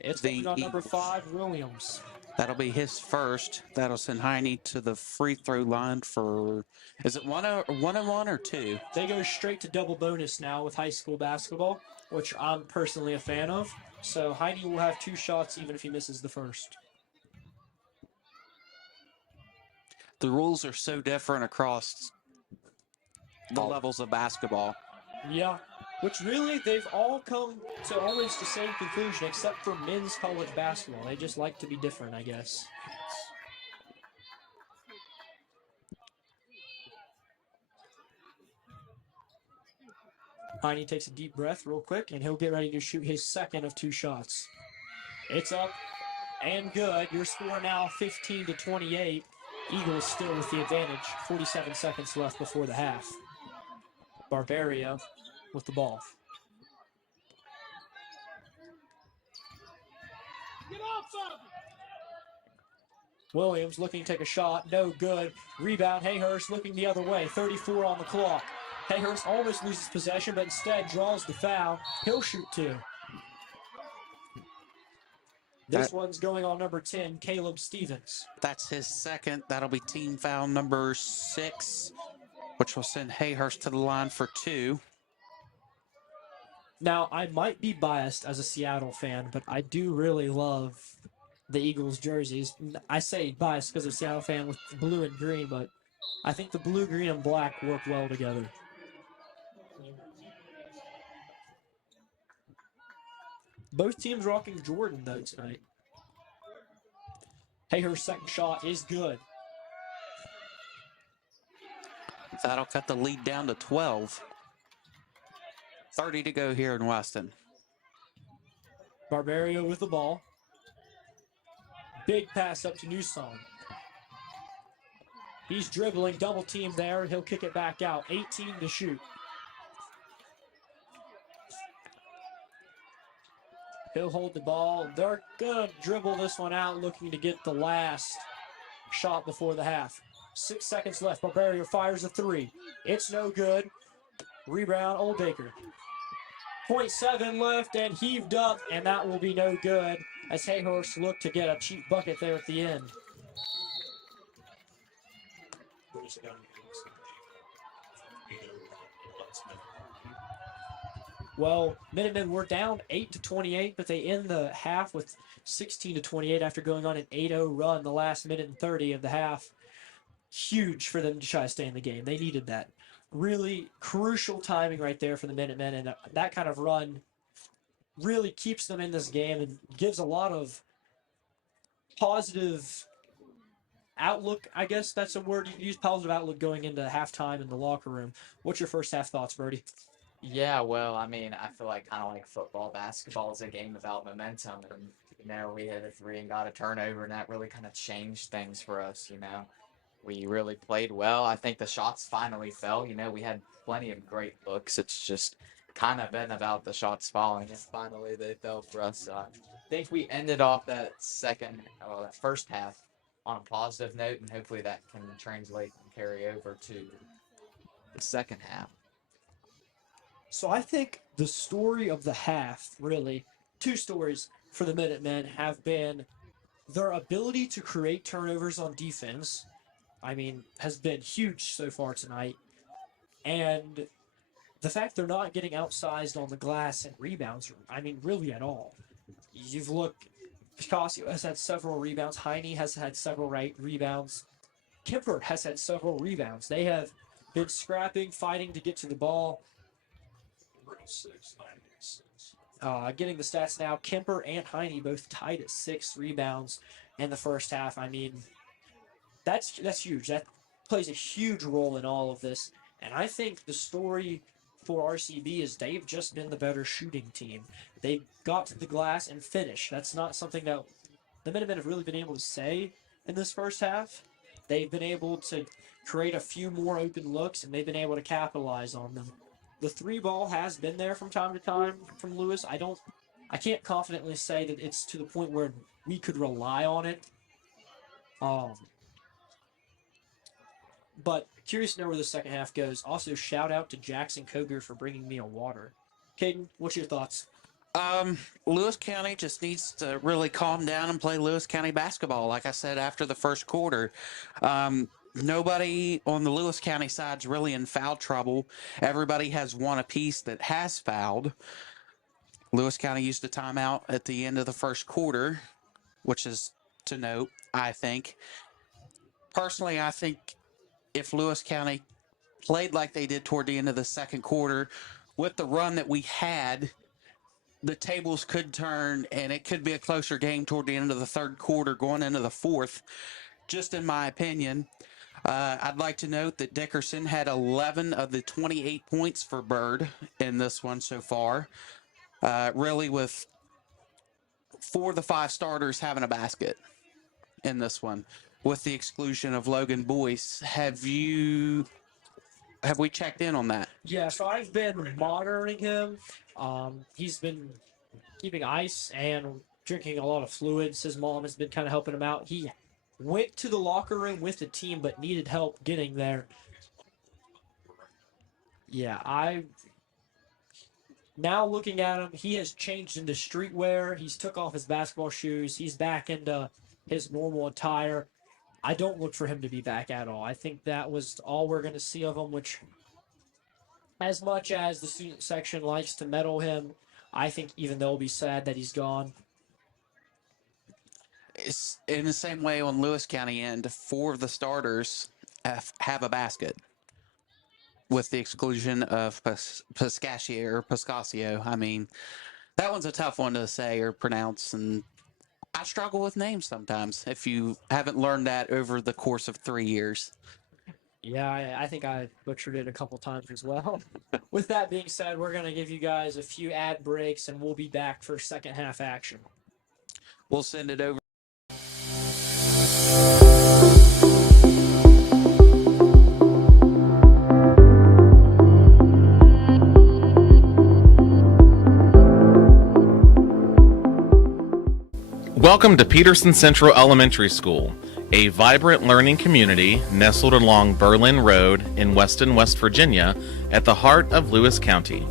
It's going on number 5, Williams. That'll be his first. That'll send Heine to the free throw line for, is it one and one or two? They go straight to double bonus now with high school basketball, which I'm personally a fan of. So Heine will have 2 shots even if he misses the first. The rules are so different across the levels of basketball. Yeah, which really they've all come to almost the same conclusion except for men's college basketball. They just like to be different, I guess. Heine takes a deep breath real quick, and he'll get ready to shoot his second of 2 shots. It's up and good. Your score now 15-28. Eagles still with the advantage. 47 seconds left before the half. Barbaria with the ball. Williams looking to take a shot. No good. Rebound. Hayhurst looking the other way. 34 on the clock. Hayhurst almost loses possession, but instead draws the foul. He'll shoot 2. This one's going on number 10, Caleb Stevens. That's his second. That'll be team foul number 6, which will send Hayhurst to the line for 2. Now, I might be biased as a Seattle fan, but I do really love the Eagles jerseys. I say biased because I'm a Seattle fan with blue and green, but I think the blue, green, and black work well together. Both teams rocking Jordan, though, tonight. Hayhurst's second shot is good. That'll cut the lead down to 12. 30 to go here in Weston. Barbario with the ball. Big pass up to Newsong. He's dribbling, double team there, and he'll kick it back out. 18 to shoot. He'll hold the ball. They're going to dribble this one out, looking to get the last shot before the half. 6 seconds left. Barbario fires a 3. It's no good. Rebound, Oldacre. 0.7 left and heaved up, and that will be no good as Hayhurst looked to get a cheap bucket there at the end. Well, Minutemen were down 8-28, but they end the half with 16-28 after going on an 8-0 run the last minute and 30 of the half. Huge for them to try to stay in the game. They needed that. Really crucial timing right there for the Minutemen, and that kind of run really keeps them in this game and gives a lot of positive outlook. I guess that's a word you can use, positive outlook going into halftime in the locker room. What's your first half thoughts, Birdie? Yeah, well, I mean, I feel like kind of like football, basketball is a game without momentum. And, you know, we hit a 3 and got a turnover, and that really kind of changed things for us, you know. We really played well. I think the shots finally fell. You know, we had plenty of great looks. It's just kind of been about the shots falling, and finally they fell for us. I think we ended off that first half on a positive note, and hopefully that can translate and carry over to the second half. So I think the story of the half, really, 2 stories for the Minutemen have been their ability to create turnovers on defense, I mean, has been huge so far tonight. And the fact they're not getting outsized on the glass and rebounds, I mean, really at all. You've looked Piscasio has had several rebounds. Heine has had several rebounds. Kemper has had several rebounds. They have been scrapping, fighting to get to the ball. Getting the stats now, Kemper and Heine both tied at 6 rebounds in the first half. I mean, that's huge. That plays a huge role in all of this. And I think the story for RCB is they've just been the better shooting team. They got to the glass and finished. That's not something that the Minutemen have really been able to say in this first half. They've been able to create a few more open looks, and they've been able to capitalize on them. The 3 ball has been there from time to time from Lewis. I can't confidently say that it's to the point where we could rely on it. But curious to know where the second half goes. Also, shout out to Jackson Koger for bringing me a water. Caden, what's your thoughts? Lewis County just needs to really calm down and play Lewis County basketball. Like I said, after the first quarter, nobody on the Lewis County side's really in foul trouble. Everybody has one apiece that has fouled. Lewis County used a timeout at the end of the first quarter, which is to note, I think. Personally, I think if Lewis County played like they did toward the end of the second quarter, with the run that we had, the tables could turn and it could be a closer game toward the end of the third quarter going into the fourth, just in my opinion. I'd like to note that Dickerson had 11 of the 28 points for Bird in this one so far. Really with 4 of the 5 starters having a basket in this one, with the exclusion of Logan Boyce. Have we checked in on that? Yeah, so I've been monitoring him. He's been keeping ice and drinking a lot of fluids. His mom has been kind of helping him out. He went to the locker room with the team but needed help getting there. Yeah, now looking at him, he has changed into streetwear. He's took off his basketball shoes. He's back into his normal attire. I don't look for him to be back at all. I think that was all we're going to see of him, which, as much as the student section likes to meddle him, I think even they'll be sad that he's gone. It's in the same way on Lewis County end, 4 of the starters have a basket, with the exclusion of Piscasio. I mean, that one's a tough one to say or pronounce, and I struggle with names sometimes, if you haven't learned that over the course of 3 years. Yeah, I think I butchered it a couple times as well. With that being said, we're going to give you guys a few ad breaks, and we'll be back for second half action. We'll send it over. Welcome to Peterson Central Elementary School, a vibrant learning community nestled along Berlin Road in Weston, West Virginia, at the heart of Lewis County.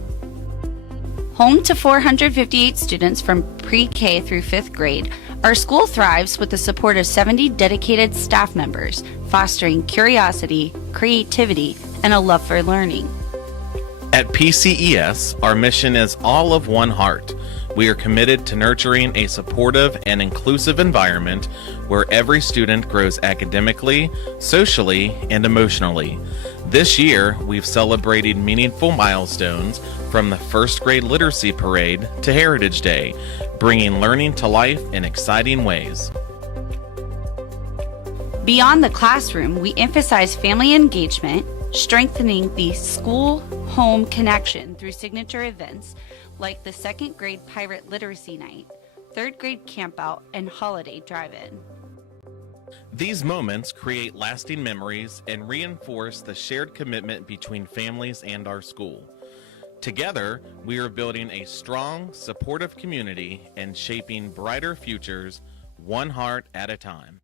Home to 458 students from pre-K through 5th grade, our school thrives with the support of 70 dedicated staff members, fostering curiosity, creativity, and a love for learning. At PCES, our mission is all of one heart. We are committed to nurturing a supportive and inclusive environment where every student grows academically, socially, and emotionally. This year, we've celebrated meaningful milestones from the first grade literacy parade to Heritage Day, bringing learning to life in exciting ways. Beyond the classroom, we emphasize family engagement, strengthening the school-home connection through signature events like the 2nd grade Pirate Literacy Night, 3rd grade Campout, and Holiday Drive-In. These moments create lasting memories and reinforce the shared commitment between families and our school. Together, we are building a strong, supportive community and shaping brighter futures, one heart at a time.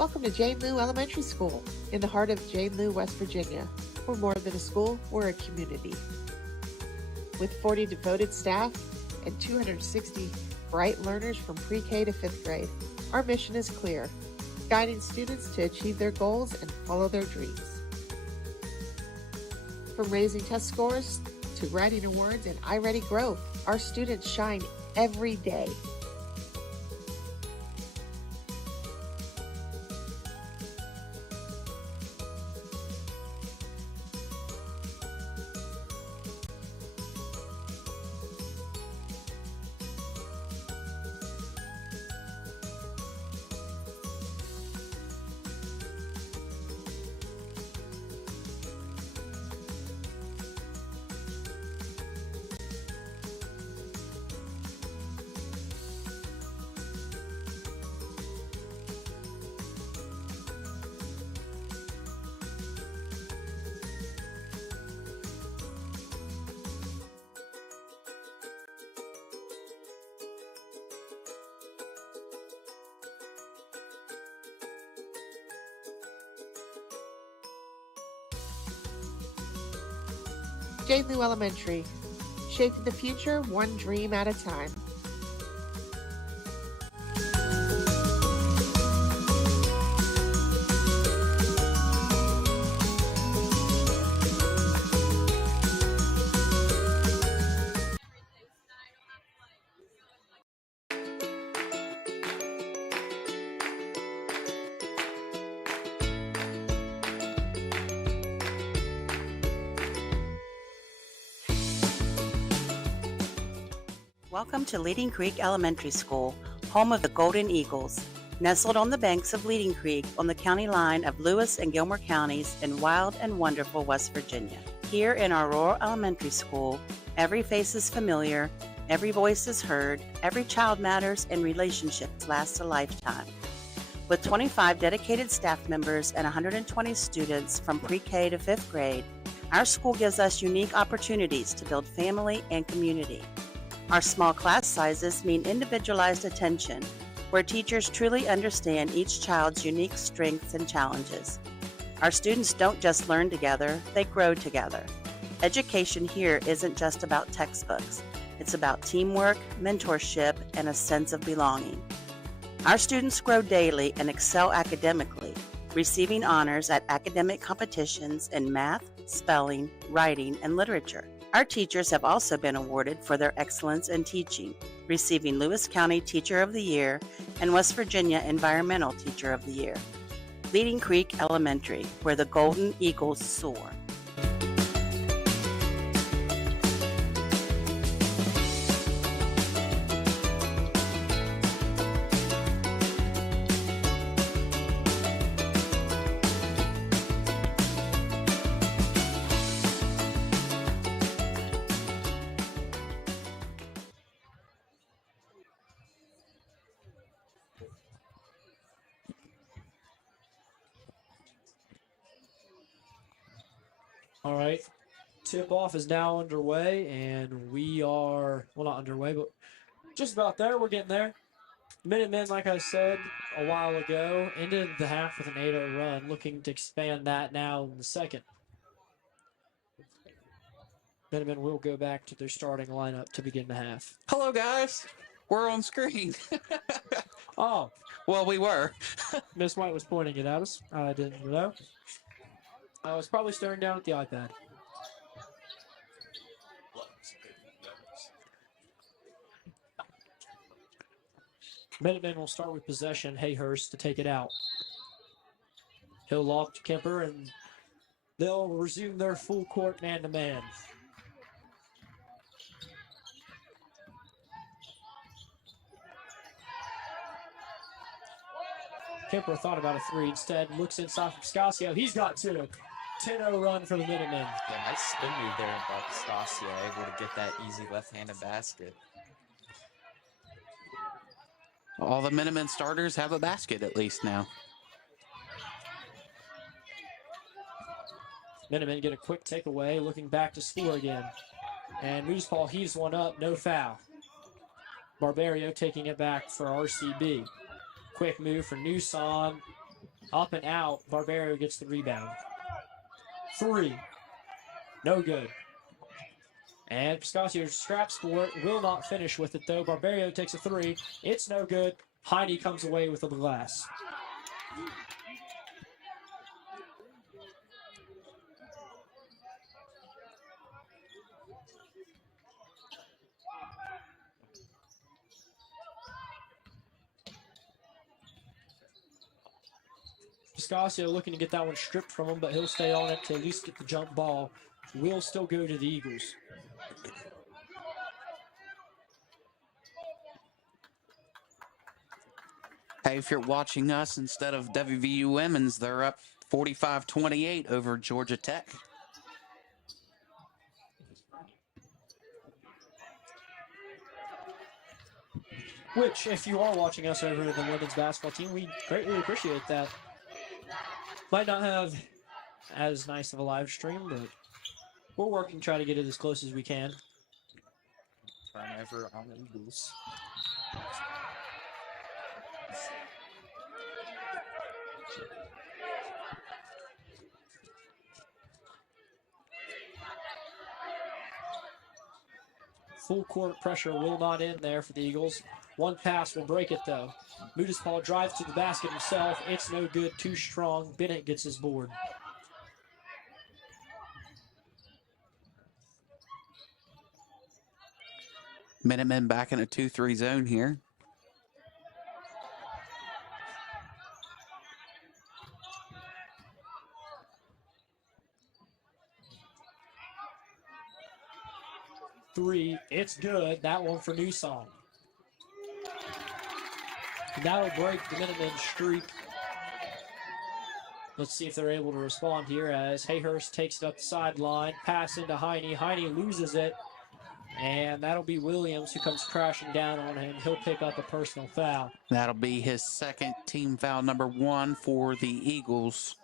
Welcome to Jane Lew Elementary School in the heart of Jane Lew, West Virginia. We're more than a school, we're a community. With 40 devoted staff and 260 bright learners from pre-K to 5th grade, our mission is clear, guiding students to achieve their goals and follow their dreams. From raising test scores to writing awards and iReady growth, our students shine every day. Jane Lew Elementary, shaping the future one dream at a time. Welcome to Leading Creek Elementary School, home of the Golden Eagles. Nestled on the banks of Leading Creek on the county line of Lewis and Gilmer counties in wild and wonderful West Virginia. Here in our rural elementary school, every face is familiar, every voice is heard, every child matters, and relationships last a lifetime. With 25 dedicated staff members and 120 students from pre-K to 5th grade, our school gives us unique opportunities to build family and community. Our small class sizes mean individualized attention, where teachers truly understand each child's unique strengths and challenges. Our students don't just learn together, they grow together. Education here isn't just about textbooks. It's about teamwork, mentorship, and a sense of belonging. Our students grow daily and excel academically, receiving honors at academic competitions in math, spelling, writing, and literature. Our teachers have also been awarded for their excellence in teaching, receiving Lewis County Teacher of the Year and West Virginia Environmental Teacher of the Year. Leading Creek Elementary, where the Golden Eagles soar. All right. Tip-off is now underway, and we are, well, not underway, but just about there. We're getting there. Minutemen, like I said a while ago, ended the half with an 8-0 run, looking to expand that now in the second. Minutemen will go back to their starting lineup to begin the half. Hello, guys. We're on screen. Oh. Well, we were. Miss White was pointing it at us. I didn't know. I was probably staring down at the iPad. Minutemen will start with possession. Hayhurst to take it out. He'll lob to Kemper, and they'll resume their full court man-to-man. Kemper thought about a three. Instead, looks inside from Scasio. He's got two. 10-0 run for the Minutemen. Yeah, nice spin move there by Stasio, able to get that easy left-handed basket. All the Minutemen starters have a basket at least now. Minutemen get a quick takeaway, looking back to score again. And Moose Paul heaves one up, no foul. Barbario taking it back for RCB. Quick move for Newson. Up and out. Barbero gets the rebound. 3. No good. And Piscasio scraps for it. Will not finish with it, though. Barbero takes a 3. It's no good. Heine comes away with the glass. Piscasio looking to get that one stripped from him, but he'll stay on it to at least get the jump ball. Will still go to the Eagles. Hey, if you're watching us instead of WVU Women's, they're up 45-28 over Georgia Tech. Which, if you are watching us over the women's basketball team, we greatly appreciate that. Might not have as nice of a live stream, but we're working to try to get it as close as we can. Turnover on the Eagles. Full court pressure will not end there for the Eagles. One pass will break it, though. Paul drives to the basket himself. It's no good, too strong. Bennett gets his board. Minutemen back in a 2-3 zone here. Three, it's good. That one for Newsong. That'll break the Minutemen streak. Let's see if they're able to respond here as Hayhurst takes it up the sideline. Pass into Heine. Heine loses it. And that'll be Williams who comes crashing down on him. He'll pick up a personal foul. That'll be his second team foul, number 1 for the Eagles.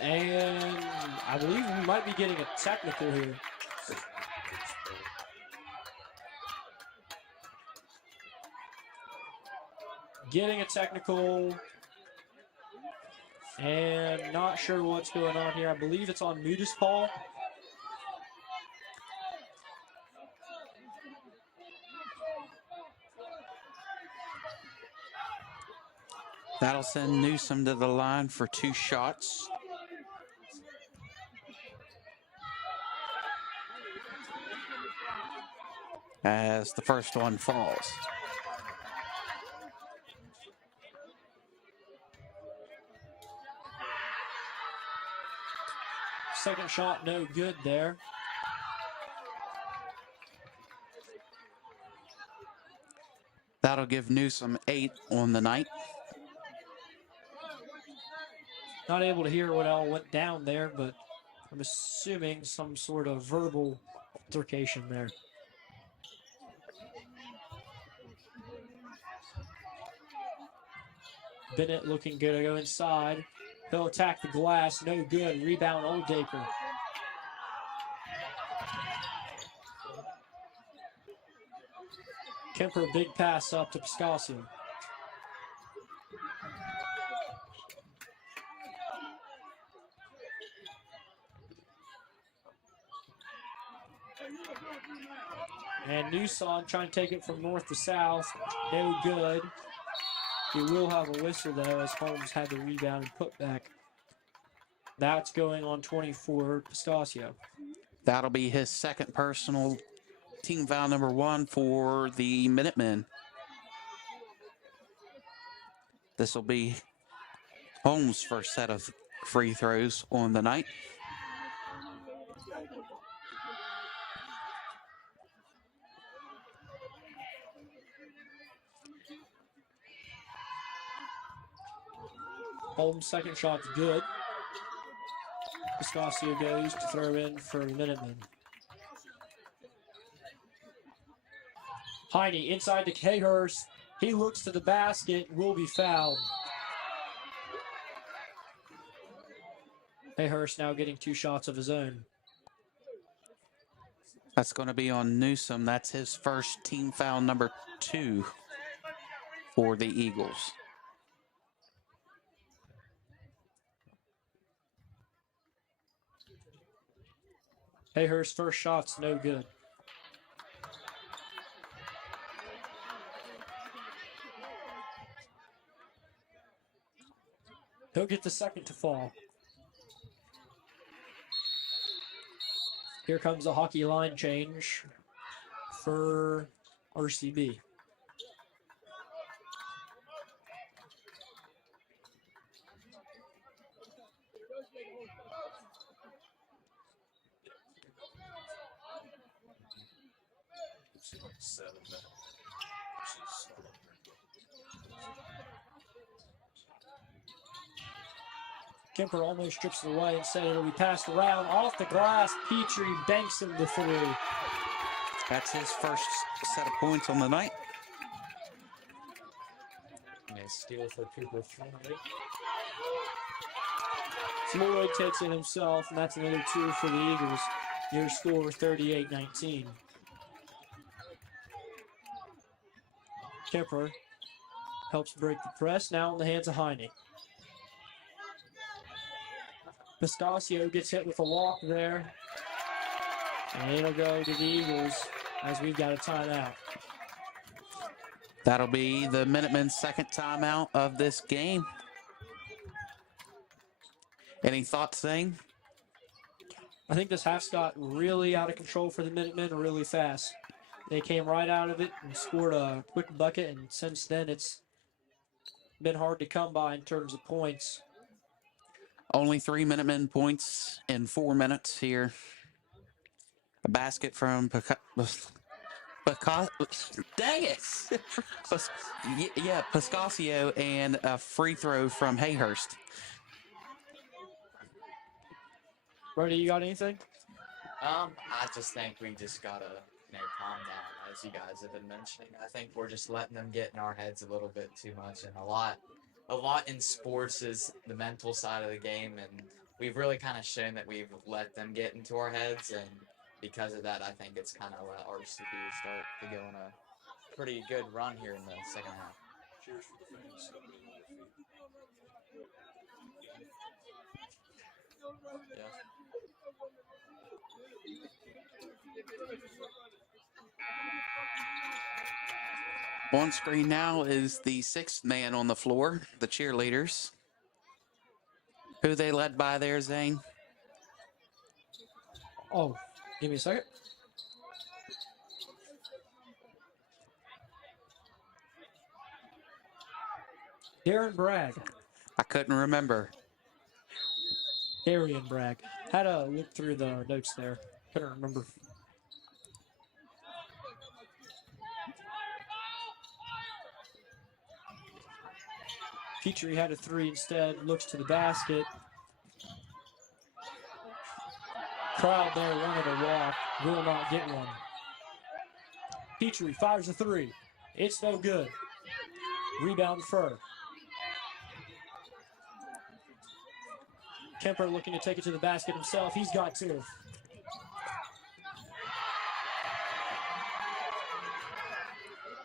And I believe we might be getting a technical here. Getting a technical. And not sure what's going on here. I believe it's on Paul. That'll send Newsom to the line for 2 shots. As the first one falls. Second shot, no good there. That'll give Newsom 8 on the night. Not able to hear what all went down there, but I'm assuming some sort of verbal altercation there. Bennett looking good to go inside. He'll attack the glass. No good. Rebound, Oldacre. Kemper, big pass up to Piscasio. And Newsom trying to take it from north to south. No good. He will have a whistle, though, as Holmes had the rebound and put back. That's going on 24, Piscasio. That'll be his second personal team foul, number 1 for the Minutemen. This will be Holmes' first set of free throws on the night. Holmes' second shot's good. Piscasio goes to throw in for the Minutemen. Heine inside to Hayhurst. He looks to the basket, will be fouled. Hayhurst now getting 2 shots of his own. That's going to be on Newsom. That's his first team foul number 2 for the Eagles. Hayhurst's first shot's no good. He'll get the second to fall. Here comes a hockey line change for RCB. Kemper almost strips it away. Instead, it'll be passed around off the glass. Petrie banks him the 3. That's his first set of points on the night. Nice steal for Cooper Finley. Floyd takes it himself, and that's another 2 for the Eagles. Your score 38-19. Kemper helps break the press. Now in the hands of Heine. Piscasio gets hit with a walk there. And it'll go to the Eagles as we've got a timeout. That'll be the Minutemen's second timeout of this game. Any thoughts, Zane? I think this half's got really out of control for the Minutemen really fast. They came right out of it and scored a quick bucket, and since then it's been hard to come by in terms of points. Only 3 Minutemen points in 4 minutes here. A basket from dang it! Piscasio, and a free throw from Hayhurst. Brody, you got anything? I just think we just gotta, calm down, as you guys have been mentioning. I think we're just letting them get in our heads a little bit too much, and a lot in sports is the mental side of the game, and we've really kind of shown that we've let them get into our heads, and because of that, I think it's kind of let RCB start to go on a pretty good run here in the second half. Cheers for the fans. Yeah. On screen now is the 6th man on the floor, the cheerleaders. Who they led by there, Zane? Oh, give me a second. Darren Bragg. I couldn't remember. Darian Bragg. Had to look through the notes there. Couldn't remember. Petrie had a 3 instead. Looks to the basket. Crowd there wanted a walk. Will not get one. Petrie fires a 3. It's no good. Rebound Fur. Kemper looking to take it to the basket himself. He's got 2.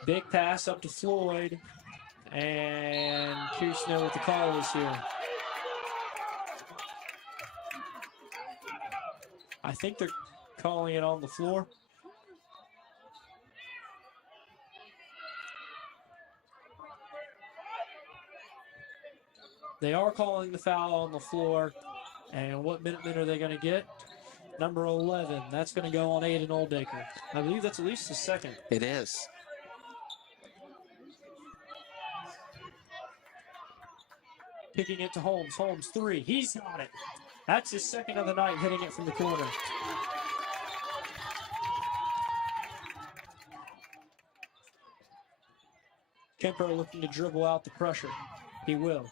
Big pass up to Floyd. And Kirchner with the call is here. I think they're calling it on the floor. They are calling the foul on the floor. And what Minutemen are they going to get? Number 11. That's going to go on Aiden Oldacre. I believe that's at least the second. It is. Kicking it to Holmes. Holmes 3. He's got it. That's his second of the night, hitting it from the corner. Kemper looking to dribble out the pressure. He will.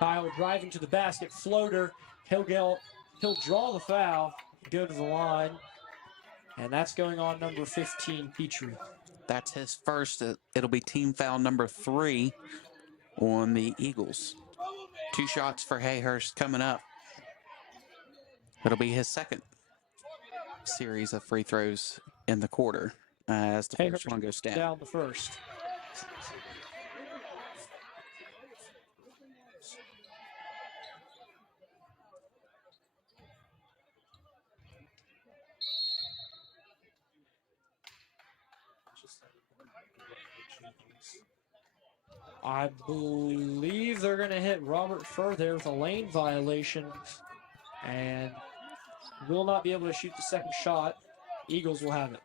Kyle driving to the basket. Floater. He'll draw the foul. Go to the line. And that's going on number 15, Petrie. That's his first. It'll be team foul number 3 on the Eagles. 2 shots for Hayhurst coming up. It'll be his second series of free throws in the quarter as the first one goes down. Down the first. I believe they're going to hit Robert Furr there with a lane violation and will not be able to shoot the second shot. Eagles will have it.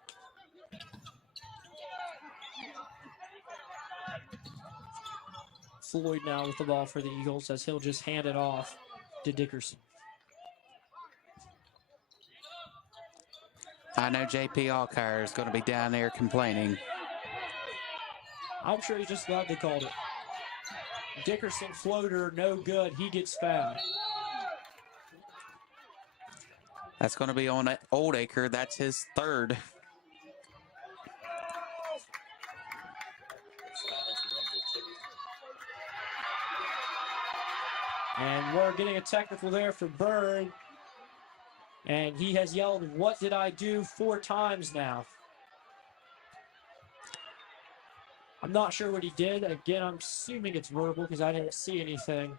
Floyd now with the ball for the Eagles as he'll just hand it off to Dickerson. I know JP Allkire is going to be down there complaining. I'm sure he's just glad they called it. Dickerson floater, no good. He gets fouled. That's going to be on Oldacre. That's his third. And we're getting a technical there for Bird. And he has yelled, "What did I do?" 4 times now. I'm not sure what he did. Again, I'm assuming it's verbal because I didn't see anything.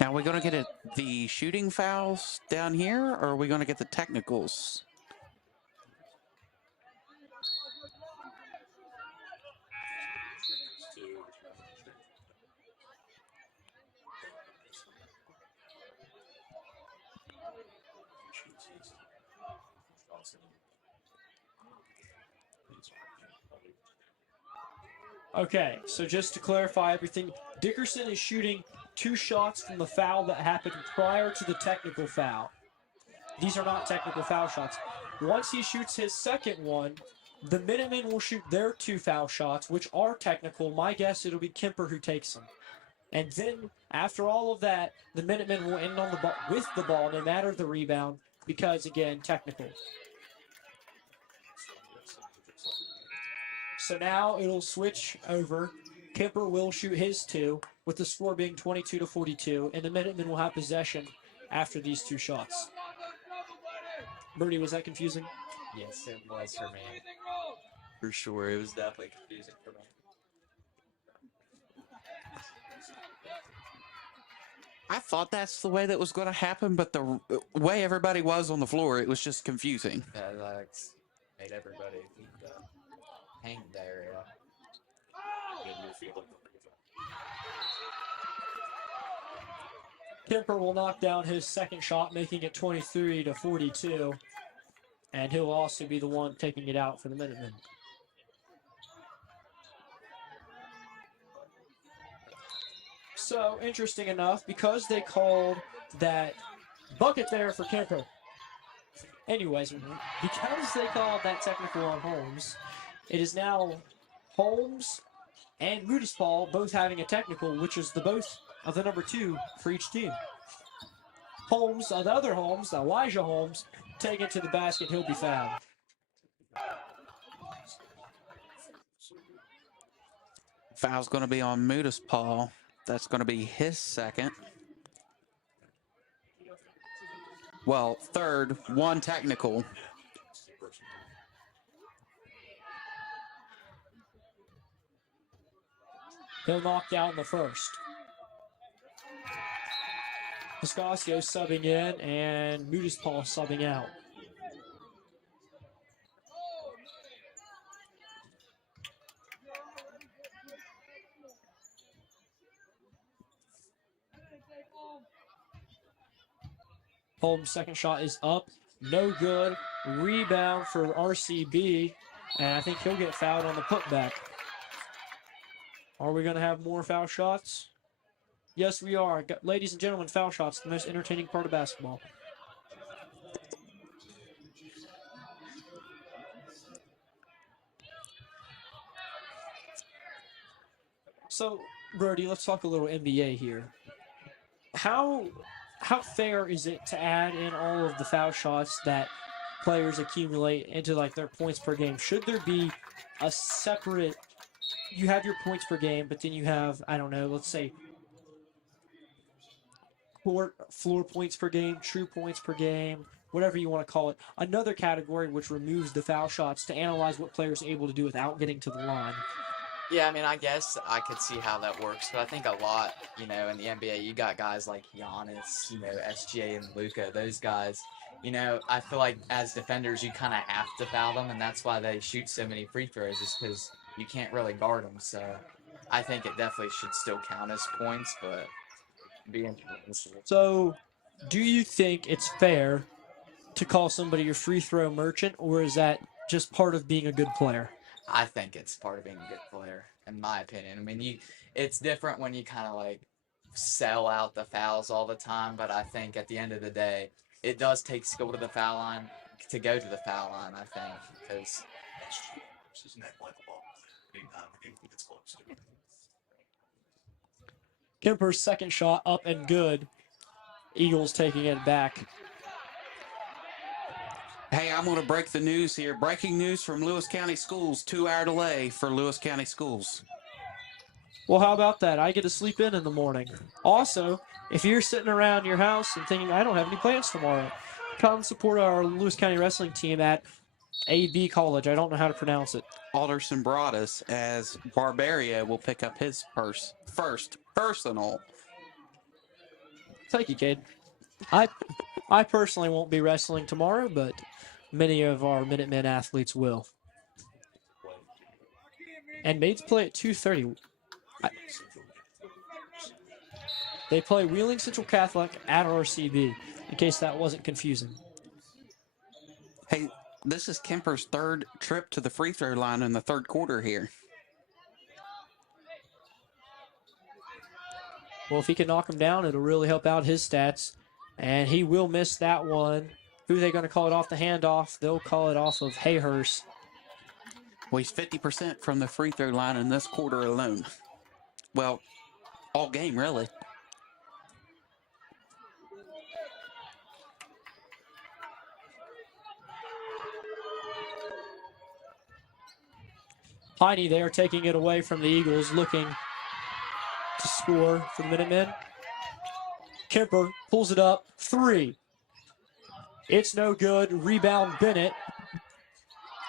Now, are we going to get the shooting fouls down here, or are we going to get the technicals? Okay, so just to clarify everything, Dickerson is shooting 2 shots from the foul that happened prior to the technical foul. These are not technical foul shots. Once he shoots his second one, the Minutemen will shoot their 2 foul shots, which are technical. My guess it'll be Kemper who takes them. And then, after all of that, the Minutemen will end on the ball with the ball, no matter the rebound, because, again, technical. So now it'll switch over. Kemper will shoot his 2, with the score being 22-42, and the Minutemen will have possession after these 2 shots. Birdie, was that confusing? Yes, it was for me. For sure, it was definitely confusing for me. I thought that's the way that was going to happen, but the way everybody was on the floor, it was just confusing. Yeah, that made everybody hang there. Kemper will knock down his second shot, making it 23-42. And he'll also be the one taking it out for the Minutemen. So, interesting enough, because they called that bucket there for Kemper. Anyways, because they called that technical on Holmes, it is now Holmes and Moody's Paul both having a technical, which is the both of the number 2 for each team. Holmes, the other Holmes, Elijah Holmes, take it to the basket. He'll be fouled. Foul's going to be on Moody's Paul. That's going to be his second. Well, third, 1 technical. He'll knock down the first. Piscasio subbing in and Moody's Paul subbing out. Holmes' second shot is up. No good. Rebound for RCB. And I think he'll get fouled on the putback. Are we going to have more foul shots? Yes, we are. Ladies and gentlemen, foul shots, the most entertaining part of basketball. So, Brody, let's talk a little NBA here. How fair is it to add in all of the foul shots that players accumulate into like their points per game? Should there be a separate you have your points per game, but then you have, I don't know, let's say floor points per game, true points per game, whatever you want to call it. Another category which removes the foul shots to analyze what players are able to do without getting to the line. Yeah, I mean, I guess I could see how that works, but I think a lot, in the NBA, you got guys like Giannis, SGA and Luka, those guys. I feel like as defenders, you kind of have to foul them, and that's why they shoot so many free throws, is because you can't really guard them. So I think it definitely should still count as points, but be interesting. So, do you think it's fair to call somebody your free throw merchant, or is that just part of being a good player? I think it's part of being a good player, in my opinion. I mean, it's different when you kind of like sell out the fouls all the time, but I think at the end of the day, it does take skill to the foul line to go to the foul line. I think because. Kemper's second shot up and good. Eagles taking it back. Hey, I'm going to break the news here. Breaking news from Lewis County Schools. 2-hour delay for Lewis County Schools. Well, how about that? I get to sleep in the morning. Also, if you're sitting around your house and thinking, I don't have any plans tomorrow, come support our Lewis County wrestling team at AB College. I don't know how to pronounce it. Alderson Broadus, as Barbaria will pick up his first personal. Thank you, Cade. I personally won't be wrestling tomorrow, but many of our Minutemen athletes will. And maids play at 2:30. They play Wheeling Central Catholic at RCB, in case that wasn't confusing. Hey, this is Kemper's third trip to the free throw line in the third quarter here. Well, if he can knock him down, it'll really help out his stats. And he will miss that one. Who are they going to call it off the handoff? They'll call it off of Hayhurst. Well, he's 50% from the free throw line in this quarter alone. Well, all game, really. Piney there taking it away from the Eagles, looking to score for the Minutemen. Kemper pulls it up. 3. It's no good. Rebound Bennett.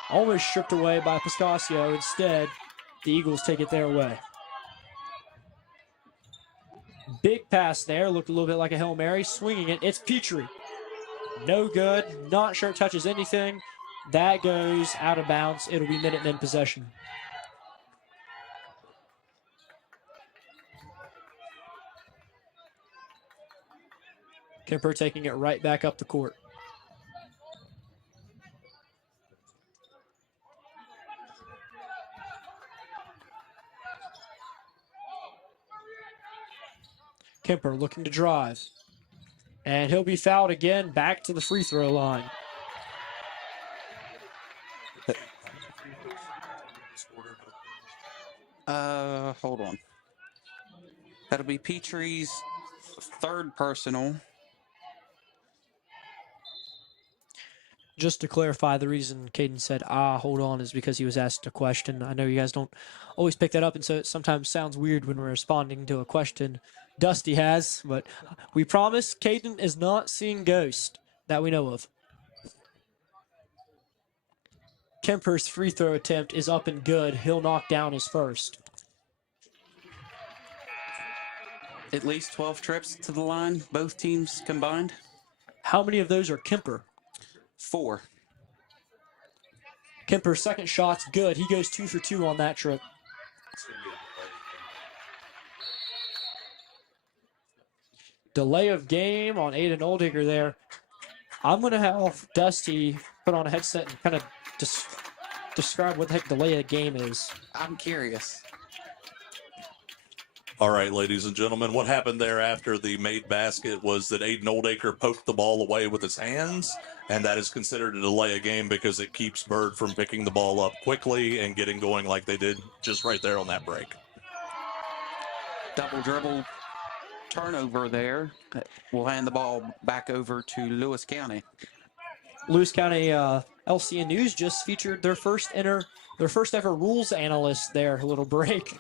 Almost stripped away by Piscasio. Instead, the Eagles take it their way. Big pass there. Looked a little bit like a Hail Mary. Swinging it. It's Petrie. No good. Not sure it touches anything. That goes out of bounds. It'll be Minutemen possession. Kemper taking it right back up the court. Kemper looking to drive. And he'll be fouled again, back to the free throw line. Hold on. That'll be Petrie's third personal. Just to clarify, the reason Caden said, hold on, is because he was asked a question. I know you guys don't always pick that up, and so it sometimes sounds weird when we're responding to a question Dusty has, but we promise Caden is not seeing ghosts that we know of. Kemper's free throw attempt is up and good. He'll knock down his first. At least 12 trips to the line, both teams combined. How many of those are Kemper? 4. Kemper's second shot's good. He goes 2 for 2 on that trip. Delay of game on Aiden Oldacre there. I'm going to have Dusty put on a headset and kind of describe what the heck delay of game is. I'm curious. All right, ladies and gentlemen, what happened there after the made basket was that Aiden Oldacre poked the ball away with his hands, and that is considered a delay of game because it keeps Bird from picking the ball up quickly and getting going like they did just right there on that break. Double dribble turnover there. We'll hand the ball back over to Lewis County. Lewis County LCN News just featured their first their first ever rules analyst there. A little break.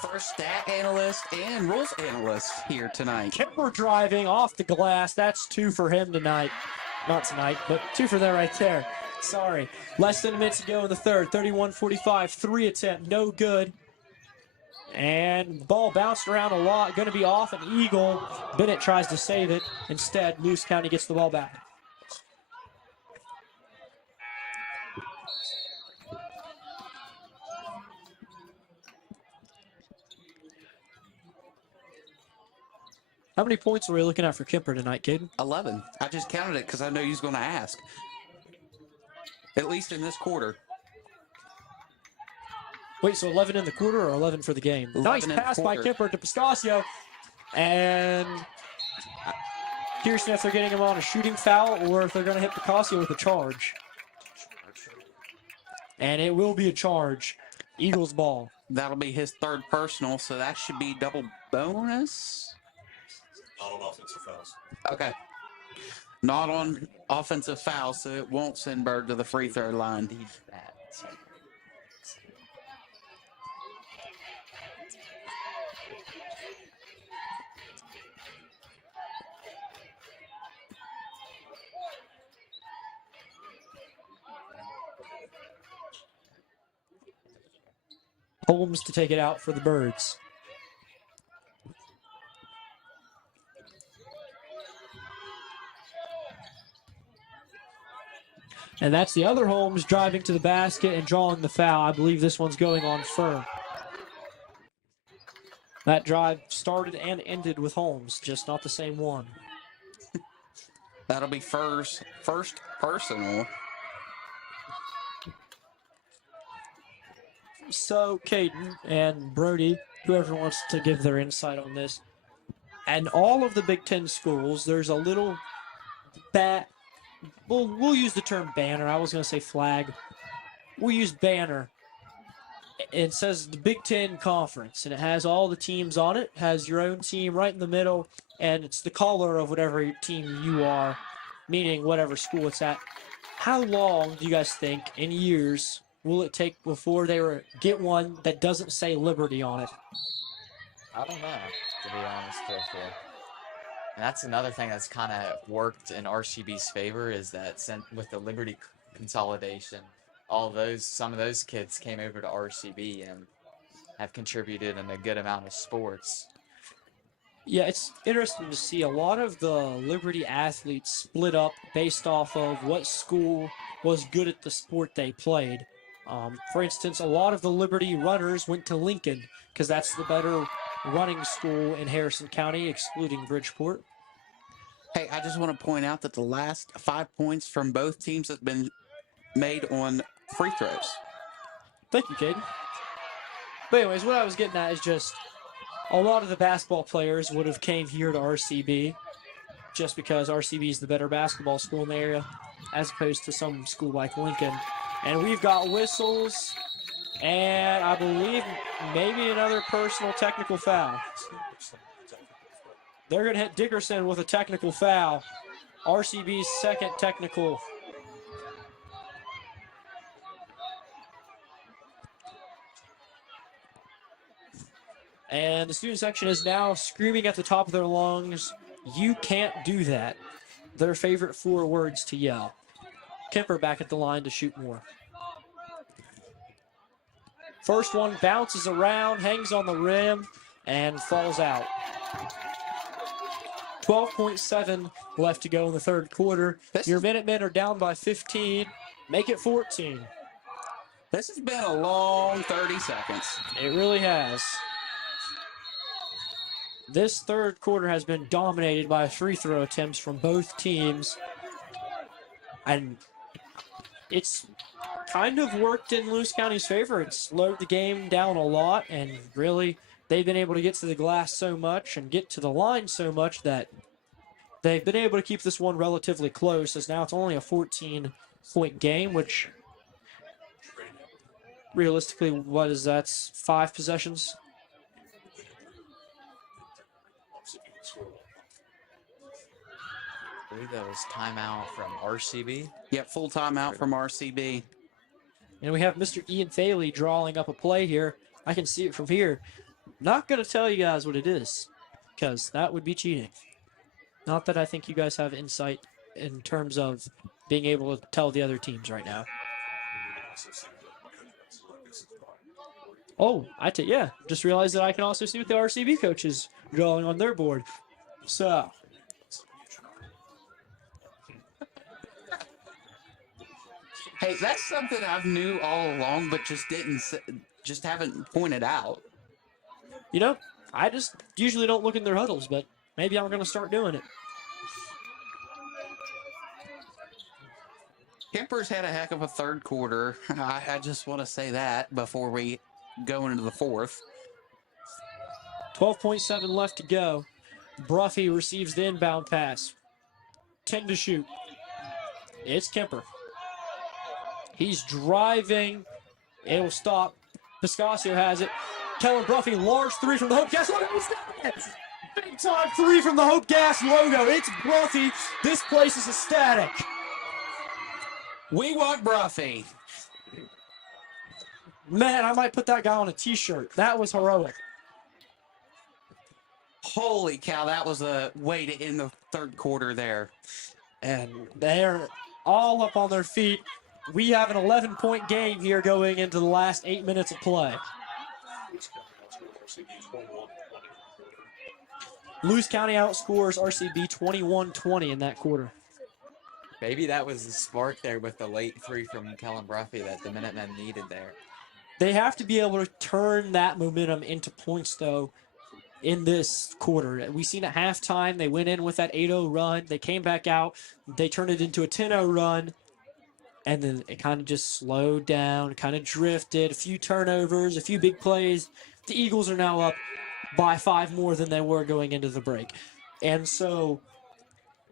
First stat analyst and rules analyst here tonight. Kemper driving off the glass. That's 2 for him tonight. Not tonight, but 2 for them right there. Sorry. Less than a minute to go in the third. 31-45. 3 attempt. No good. And the ball bounced around a lot. Going to be off an eagle. Bennett tries to save it. Instead, Lewis County gets the ball back. How many points are we looking at for Kemper tonight, Caden? 11. I just counted it because I know he's going to ask. At least in this quarter. Wait, so 11 in the quarter or 11 for the game? Nice pass by Kemper to Piscasio. And curious if they're getting him on a shooting foul or if they're going to hit Piscasio with a charge. And it will be a charge. Eagles ball. That'll be his third personal, so that should be double bonus. Not on offensive fouls. Okay. Not on offensive fouls, so it won't send Bird to the free throw line. Holmes to take it out for the Birds. And that's the other Holmes driving to the basket and drawing the foul. I believe this one's going on firm. That drive started and ended with Holmes, just not the same one. That'll be first personal. So, Caden and Brody, whoever wants to give their insight on this, and all of the Big Ten schools, there's a little we'll use the term banner. I was going to say flag. We'll use banner. It says the Big Ten Conference, and it has all the teams on it. It has your own team right in the middle, and it's the color of whatever team you are, meaning whatever school it's at. How long do you guys think, in years, will it take before they get one that doesn't say Liberty on it? I don't know, to be honest with you. And that's another thing that's kind of worked in RCB's favor is that with the Liberty consolidation, some of those kids came over to RCB and have contributed in a good amount of sports. Yeah, it's interesting to see a lot of the Liberty athletes split up based off of what school was good at the sport they played. For instance, a lot of the Liberty runners went to Lincoln because that's the better running school in Harrison County, excluding Bridgeport. Hey, I just want to point out that the last 5 points from both teams have been made on free throws. Thank you, Caden. But anyways, what I was getting at is just a lot of the basketball players would have came here to RCB just because RCB is the better basketball school in the area as opposed to some school like Lincoln. And we've got whistles and I believe maybe another personal technical foul. They're going to hit Dickerson with a technical foul. RCB's second technical. And the student section is now screaming at the top of their lungs, "You can't do that." Their favorite 4 words to yell. Kemper back at the line to shoot more. First one bounces around, hangs on the rim, and falls out. 12.7 left to go in the third quarter. Your Minutemen are down by 15. Make it 14. This has been a long 30 seconds. It really has. This third quarter has been dominated by free throw attempts from both teams. And it's kind of worked in Lewis County's favor. It's slowed the game down a lot, and really they've been able to get to the glass so much and get to the line so much that they've been able to keep this one relatively close, as now it's only a 14-point game, which realistically, what is that? 5 possessions? I believe that was timeout from RCB. Yep, full timeout from RCB. And we have Mr. Ian Thaley drawing up a play here. I can see it from here. Not going to tell you guys what it is, because that would be cheating. Not that I think you guys have insight in terms of being able to tell the other teams right now. Oh, yeah. Just realized that I can also see what the RCB coach is drawing on their board. So, Hey, that's something I've knew all along, but just haven't pointed out. you know, I just usually don't look in their huddles, but maybe I'm going to start doing it. Kemper's had a heck of a third quarter. I just want to say that before we go into the fourth. 12.7 left to go. Bruffy receives the inbound pass. 10 to shoot. It's Kemper. He's driving. It'll stop. Piscasio has it. Kellen Bruffy, large three from the Hope Gas logo. Big time three from the Hope Gas logo. It's Bruffy. This place is ecstatic. We want Bruffy. Man, I might put that guy on a t-shirt. That was heroic. Holy cow, that was a way to end the third quarter there. And they're all up on their feet. We have an 11-point game here going into the last 8 minutes of play. Lewis County outscores RCB 21-20 in that quarter. Maybe that was the spark there with the late three from Kellen Bruffy that the Minutemen needed there. They have to be able to turn that momentum into points, though, in this quarter. We've seen at halftime, they went in with that 8-0 run. They came back out. They turned it into a 10-0 run. And then it kind of just slowed down, kind of drifted, a few turnovers, a few big plays. The Eagles are now up by 5 more than they were going into the break. And so,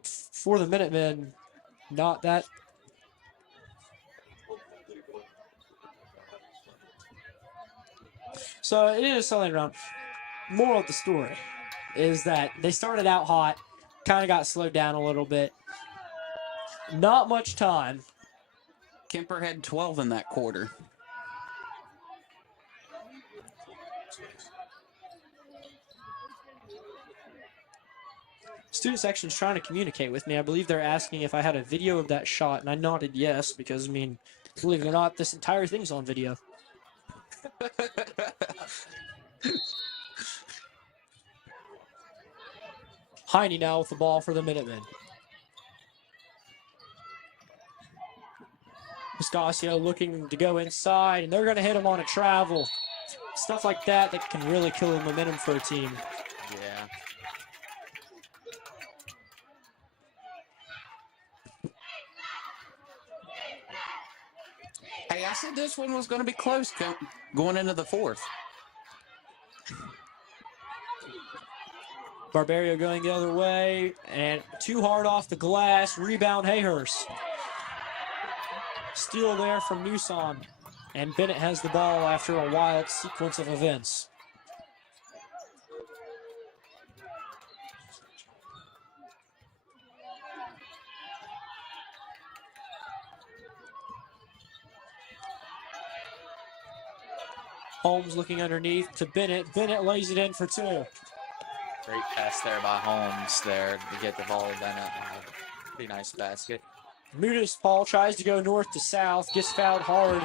for the Minutemen, not that. So, it is selling around. Moral of the story is that they started out hot, kind of got slowed down a little bit. Not much time. Kemper had 12 in that quarter. Student section's trying to communicate with me. I believe they're asking if I had a video of that shot, and I nodded yes, because, I mean, believe it or not, this entire thing's on video. Heine now with the ball for the Minutemen. Piscasio looking to go inside, and they're going to hit him on a travel. Stuff like that can really kill the momentum for a team. Yeah. Hey, I said this one was going to be close going into the fourth. Barbario going the other way, and too hard off the glass. Rebound, Hayhurst. Steal there from Newsom, and Bennett has the ball after a wild sequence of events. Holmes looking underneath to Bennett. Bennett lays it in for 2. Great pass there by Holmes there to get the ball to Bennett. Pretty nice basket. Mudis Paul tries to go north to south, gets fouled hard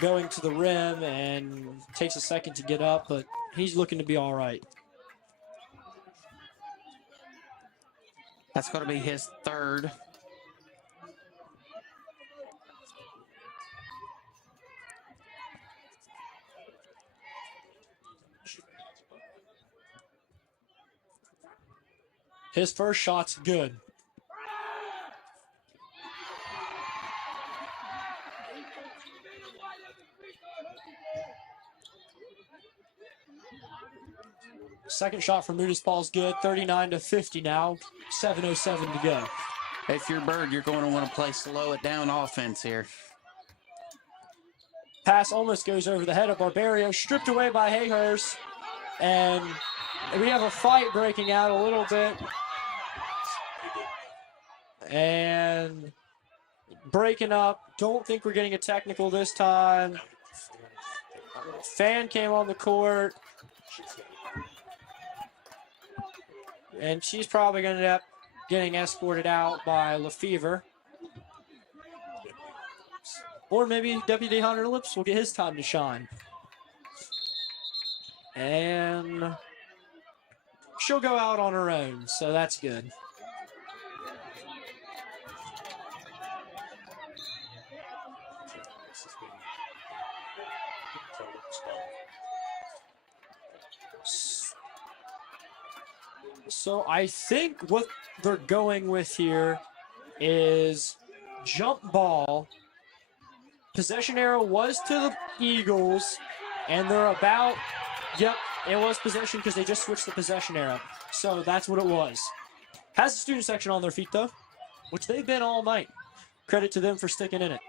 going to the rim, and takes a second to get up, but he's looking to be all right. That's going to be his third. His first shot's good. Second shot from Mudis Paul's good. 39-50 now. 7:07 to go. If you're Bird, you're going to want to play slow it down offense here. Pass almost goes over the head of Barbario. Stripped away by Hayhurst. And we have a fight breaking out a little bit. And breaking up. Don't think we're getting a technical this time. Fan came on the court. And she's probably going to end up getting escorted out by Lefevre. Or maybe Deputy Hunter Lips will get his time to shine. And she'll go out on her own, so that's good. So I think what they're going with here is jump ball. Possession arrow was to the Eagles, and they're about, yep, it was possession because they just switched the possession arrow. So that's what it was. Has the student section on their feet, though, which they've been all night. Credit to them for sticking in it.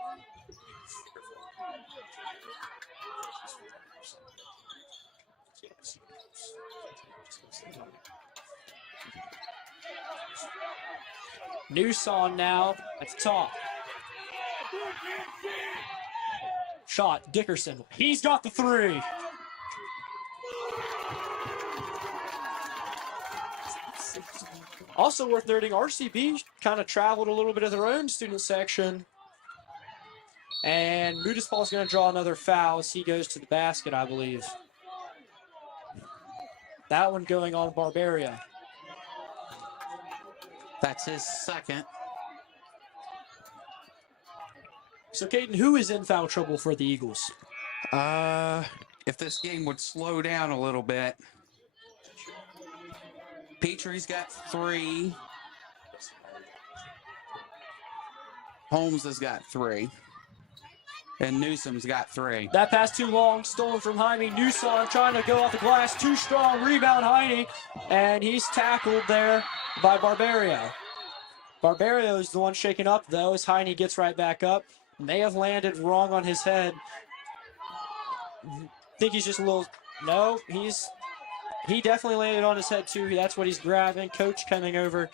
Newson now at the top. Shot, Dickerson. He's got the three. Also worth noting, RCB kind of traveled a little bit of their own student section. And Mudaspal is going to draw another foul as he goes to the basket, I believe. That one going on Barbaria. That's his second. So, Caden, who is in foul trouble for the Eagles? If this game would slow down a little bit. Petrie's got 3. Holmes has got 3. And Newsom's got 3. That pass too long, stolen from Jaime. Newsom trying to go off the glass, too strong, rebound Heine, and he's tackled there by Barbario. Barbario is the one shaken up, though, as Heine gets right back up. May have landed wrong on his head. Think he's just a little, no, he definitely landed on his head, too. That's what he's grabbing. Coach coming over.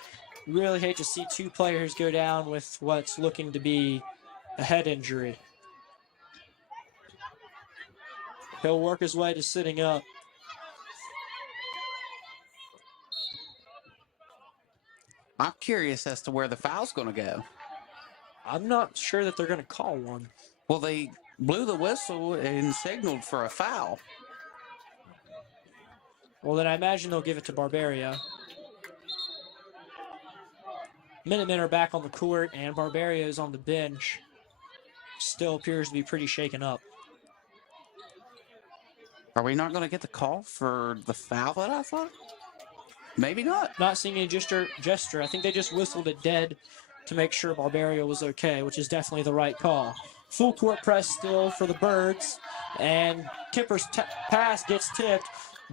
Really hate to see 2 players go down with what's looking to be a head injury. He'll work his way to sitting up. I'm curious as to where the foul's going to go. I'm not sure that they're going to call one. Well, they blew the whistle and signaled for a foul. Well, then I imagine they'll give it to Barbaria. Minutemen are back on the court, and Barbaria is on the bench. Still appears to be pretty shaken up. Are we not going to get the call for the foul that I thought? Maybe not. Not seeing any gesture. I think they just whistled it dead to make sure Barbaria was okay, which is definitely the right call. Full court press still for the Birds, and Kipper's pass gets tipped.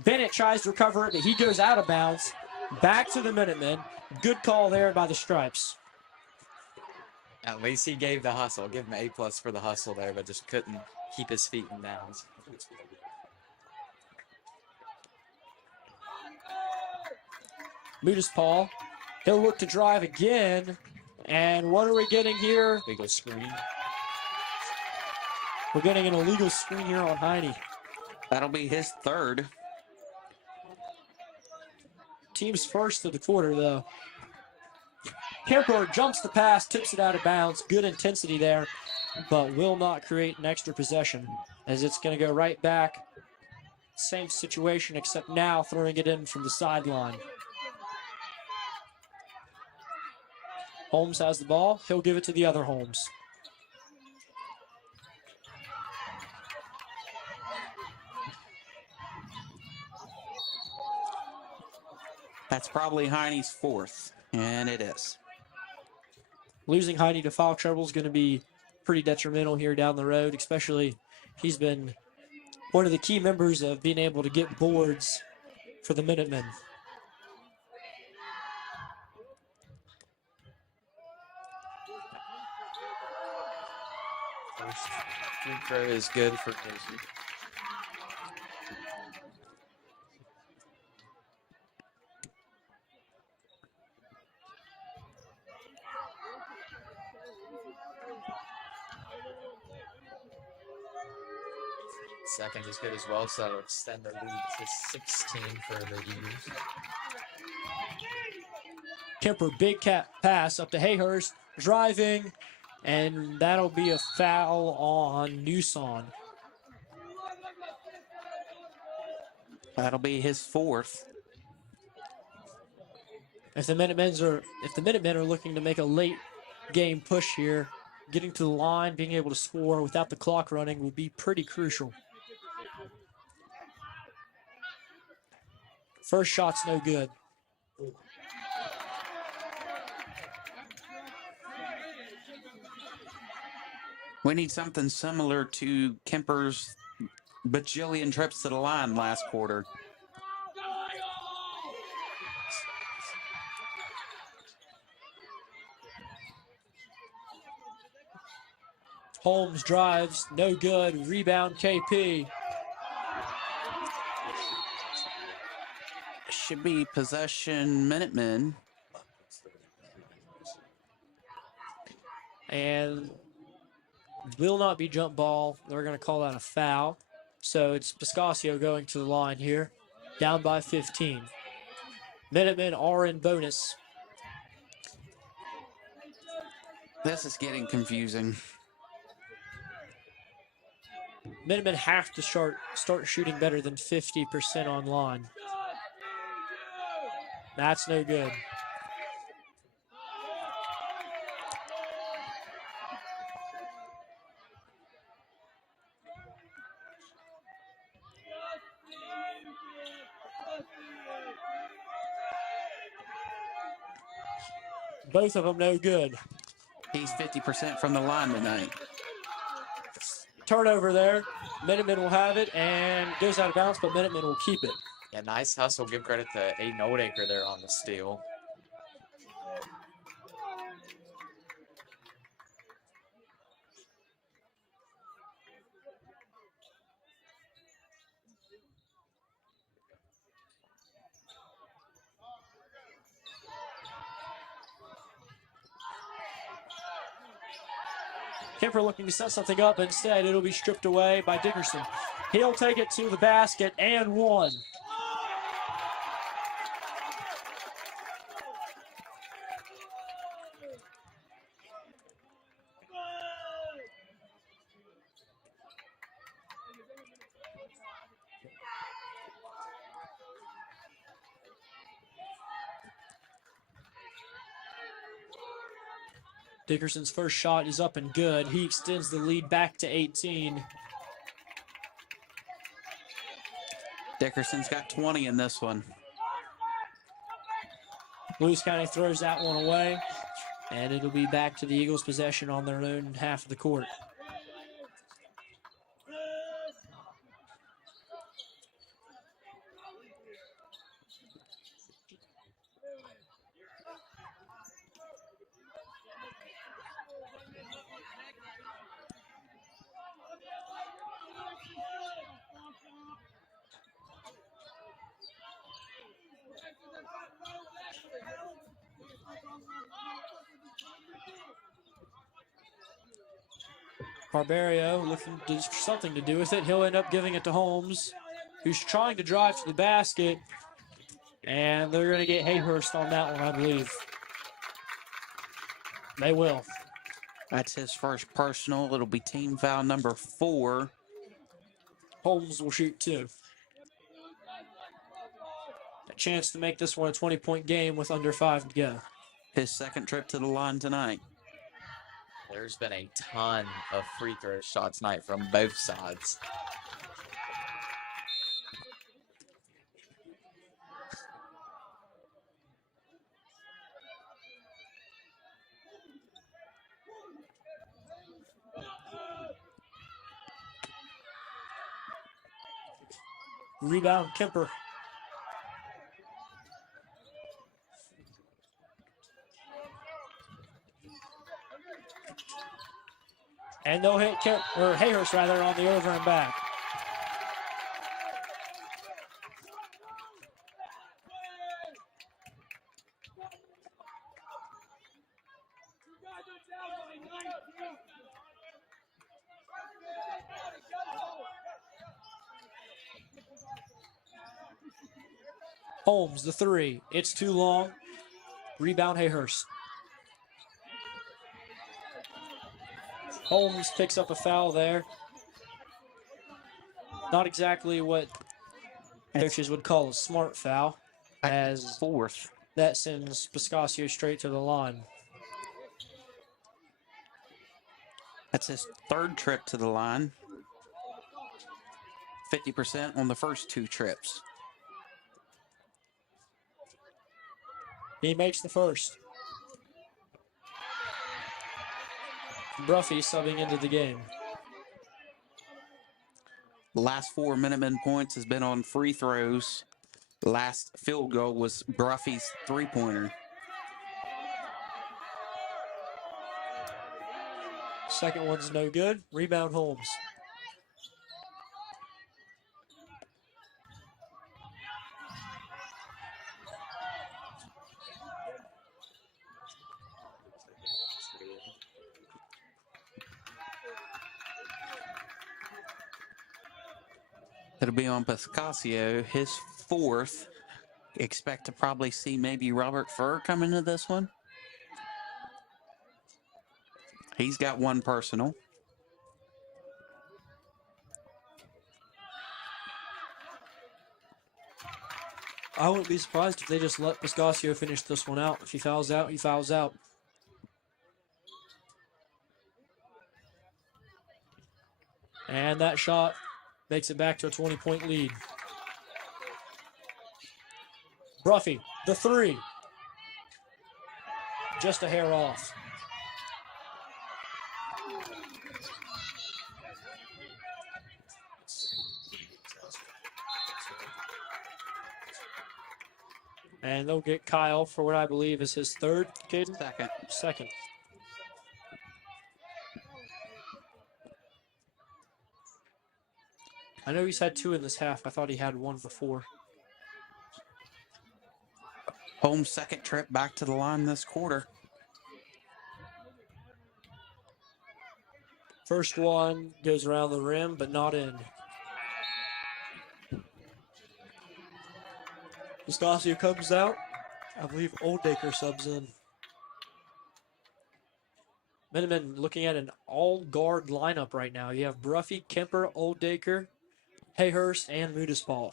Bennett tries to recover it, but he goes out of bounds. Back to the Minutemen. Good call there by the Stripes. At least he gave the hustle. Give him A+ for the hustle there, but just couldn't keep his feet in bounds. Mudaspal. He'll look to drive again. And what are we getting here? Legal screen. We're getting an illegal screen here on Heine. That'll be his 3rd. Team's first of the quarter, though. Kemper jumps the pass, tips it out of bounds. Good intensity there, but will not create an extra possession, as it's going to go right back. Same situation, except now throwing it in from the sideline. Holmes has the ball. He'll give it to the other Holmes. That's probably Heine's 4th, and it is. Losing Heine to foul trouble is going to be pretty detrimental here down the road, especially he's been one of the key members of being able to get boards for the Minutemen. First free throw is good for Casey. second is good as well, so that'll extend the lead to 16 for the Eagles. Kemper, big pass up to Hayhurst, driving, and that'll be a foul on Newson. That'll be his fourth. If the Minutemen are looking to make a late game push here, getting to the line, being able to score without the clock running will be pretty crucial. First shot's no good. We need something similar to Kemper's bajillion trips to the line last quarter. Holmes drives, no good. Rebound, KP. Should be possession Minutemen. And will not be jump ball. They're going to call that a foul. So it's Piscasio going to the line here, down by 15. Minutemen are in bonus. This is getting confusing. Minutemen have to start shooting better than 50% on line. That's no good. Both of them no good. He's 50% from the line tonight. Turnover there. Minutemen will have it and goes out of bounds, but Minutemen will keep it. Yeah, nice hustle. Give credit to Aiden Oldacre there on the steal. Kemper looking to set something up. Instead, it'll be stripped away by Dickerson. He'll take it to the basket and one. Dickerson's first shot is up and good. He extends the lead back to 18. Dickerson's got 20 in this one. Lewis County throws that one away, and it'll be back to the Eagles' possession on their own half of the court. Barbario looking for something to do with it. He'll end up giving it to Holmes, who's trying to drive to the basket. And they're going to get Hayhurst on that one, I believe. They will. That's his first personal. It'll be team foul number 4. Holmes will shoot 2. A chance to make this one a 20-point game with under 5 to go. His second trip to the line tonight. There's been a ton of free throw shots tonight from both sides. Rebound, Kemper. And they'll hit Hayhurst rather on the over and back. Holmes, the three. It's too long. Rebound, Hayhurst. Holmes picks up a foul there. Not exactly what coaches would call a smart foul, as fourth. That sends Piscasio straight to the line. That's his third trip to the line. 50% on the first two trips. He makes the first. Bruffy subbing into the game. The last 4 Minutemen points has been on free throws. The last field goal was Bruffy's three-pointer. Second one's no good. Rebound, Holmes. It'll be on Piscasio, his fourth. Expect to probably see maybe Robert Furr come into this one. He's got one personal. I wouldn't be surprised if they just let Piscasio finish this one out. If he fouls out, he fouls out. And that shot makes it back to a 20-point lead. Bruffy, the three. Just a hair off. And they'll get Kyle for what I believe is his third, Caden? Second. I know he's had two in this half. I thought he had one before. Holmes' second trip back to the line this quarter. First one goes around the rim, but not in. Piscasio comes out. I believe Oldacre subs in. Minutemen looking at an all-guard lineup right now. You have Bruffy, Kemper, Oldacre, Hayhurst, and Mudaspal.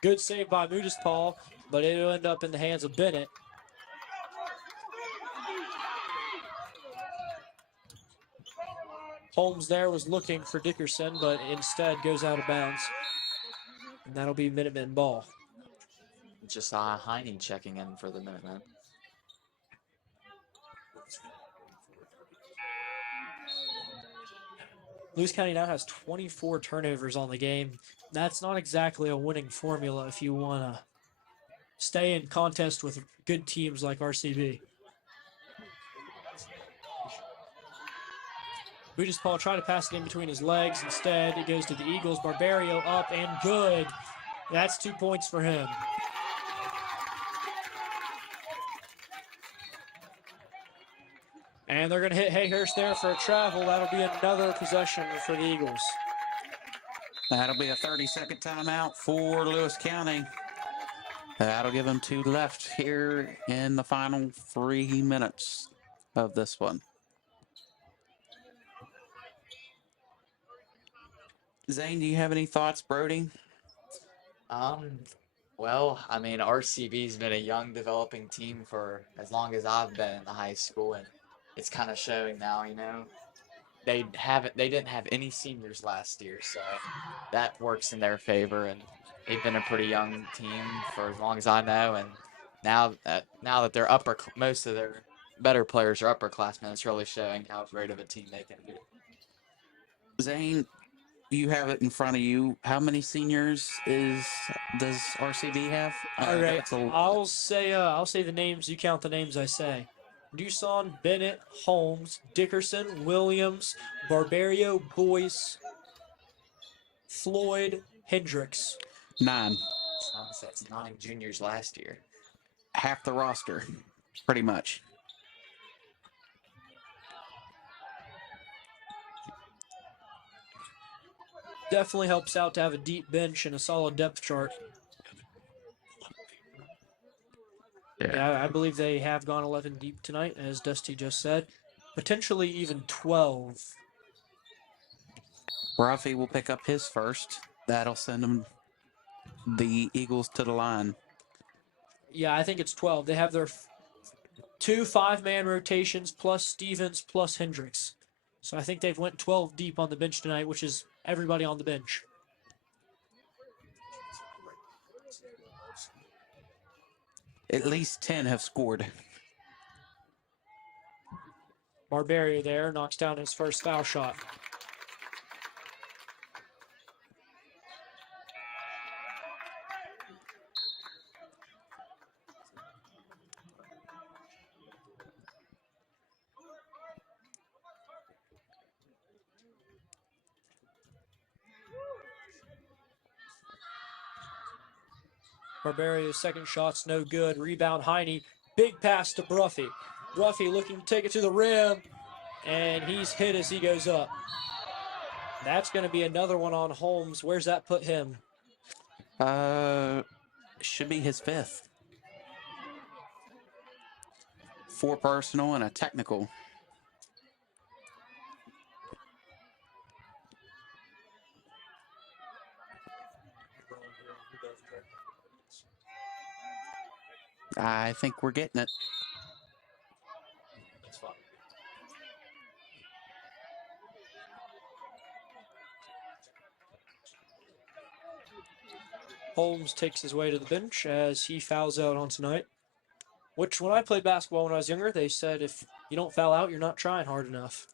Good save by Mudaspal, but it'll end up in the hands of Bennett. Holmes there was looking for Dickerson, but instead goes out of bounds. And that'll be Minutemen ball. Josiah Heine checking in for the Minutemen. Lewis County now has 24 turnovers on the game. That's not exactly a winning formula if you want to stay in contest with good teams like RCB. Paul tried to pass it in between his legs. Instead, it goes to the Eagles. Barbario up and good. That's 2 points for him. And they're going to hit Hayhurst there for a travel. That'll be another possession for the Eagles. That'll be a 30-second timeout for Lewis County. That'll give them two left here in the final 3 minutes of this one. Zane, do you have any thoughts, Brody? Well, I mean, RCB's been a young developing team for as long as I've been in the high school, and it's kind of showing now, you know. They didn't have any seniors last year, so that works in their favor, and they've been a pretty young team for as long as I know, and now that they're most of their better players are upperclassmen, it's really showing how great of a team they can be. Zane, you have it in front of you. How many seniors does RCB have? All right, I'll say the names. You count the names I say. Doosan, Bennett, Holmes, Dickerson, Williams, Barbario, Boyce, Floyd, Hendricks. 9. That's 9 juniors last year. Half the roster, pretty much. Definitely helps out to have a deep bench and a solid depth chart. Yeah, I believe they have gone 11 deep tonight, as Dusty just said. Potentially even 12. Ruffy will pick up his first. That'll send him the Eagles to the line. Yeah, I think it's 12. They have their 2 5-man rotations plus Stevens plus Hendricks. So I think they've went 12 deep on the bench tonight, which is everybody on the bench. At least 10 have scored. Barberio there knocks down his first foul shot. Barberio's second shot's no good. Rebound Heine. Big pass to Bruffy. Bruffy looking to take it to the rim, and he's hit as he goes up. That's going to be another one on Holmes. Where's that put him? Should be his 5th. 4 personal and a technical. I think we're getting it. Holmes takes his way to the bench as he fouls out on tonight. Which, when I played basketball when I was younger, they said if you don't foul out, you're not trying hard enough.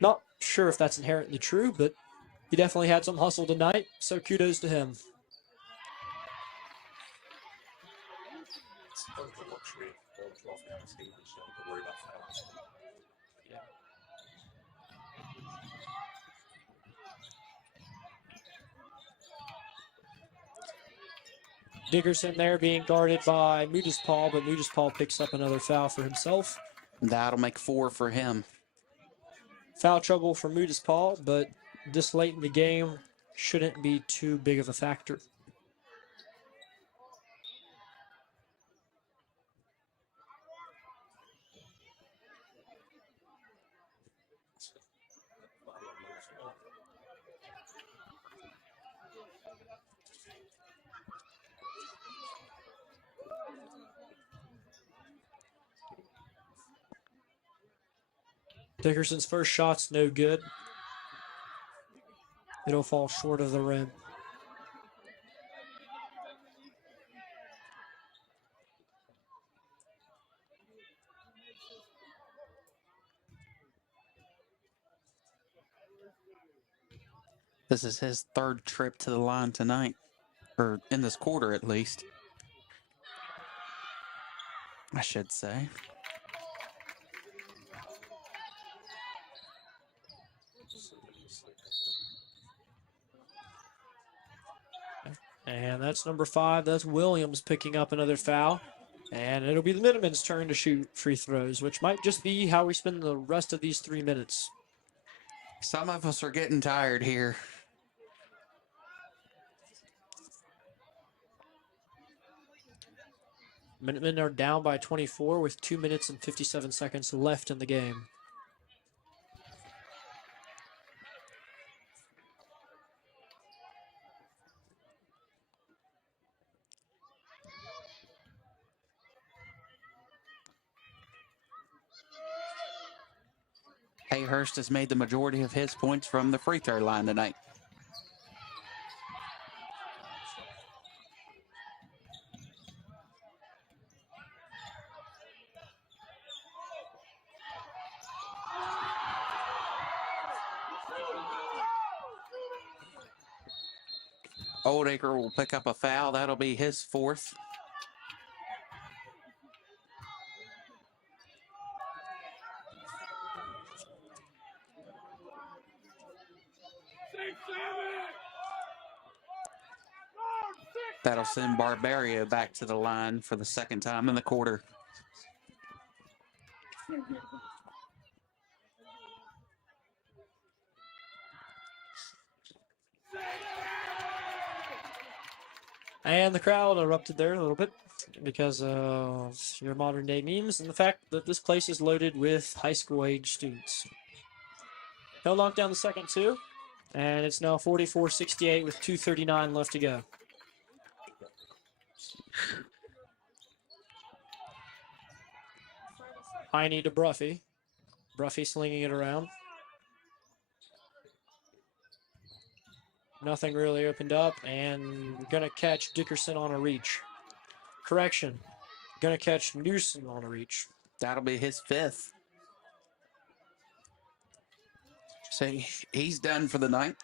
Not sure if that's inherently true, but he definitely had some hustle tonight, so kudos to him. Dickerson there being guarded by Paul, but Paul picks up another foul for himself. That'll make 4 for him. Foul trouble for Paul, but this late in the game shouldn't be too big of a factor. Dickerson's first shot's no good. It'll fall short of the rim. This is his 3rd trip to the line tonight, or in this quarter at least, I should say. And that's number 5. That's Williams picking up another foul. And it'll be the Minutemen's turn to shoot free throws, which might just be how we spend the rest of these 3 minutes. Some of us are getting tired here. Minutemen are down by 24 with 2 minutes and 57 seconds left in the game. Hayhurst has made the majority of his points from the free throw line tonight. Oldacre will pick up a foul. That'll be his 4th. That'll send Barberio back to the line for the 2nd time in the quarter. And the crowd erupted there a little bit because of your modern day memes and the fact that this place is loaded with high school age students. He'll knock down the second two, and it's now 44-68 with 2:39 left to go. Heine to Bruffy. Bruffy slinging it around. Nothing really opened up, and gonna catch Dickerson on a reach. Correction, gonna catch Newsom on a reach. That'll be his fifth. So he's done for the night.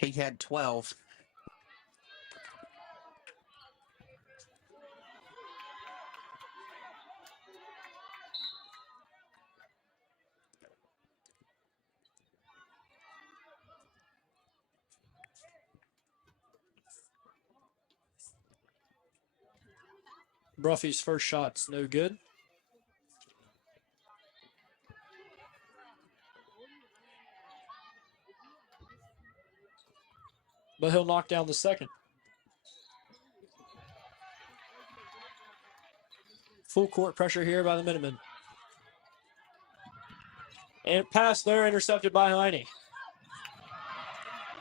He had 12. Bruffy's first shot's no good. But he'll knock down the second. Full court pressure here by the Minutemen. And pass there intercepted by Heine.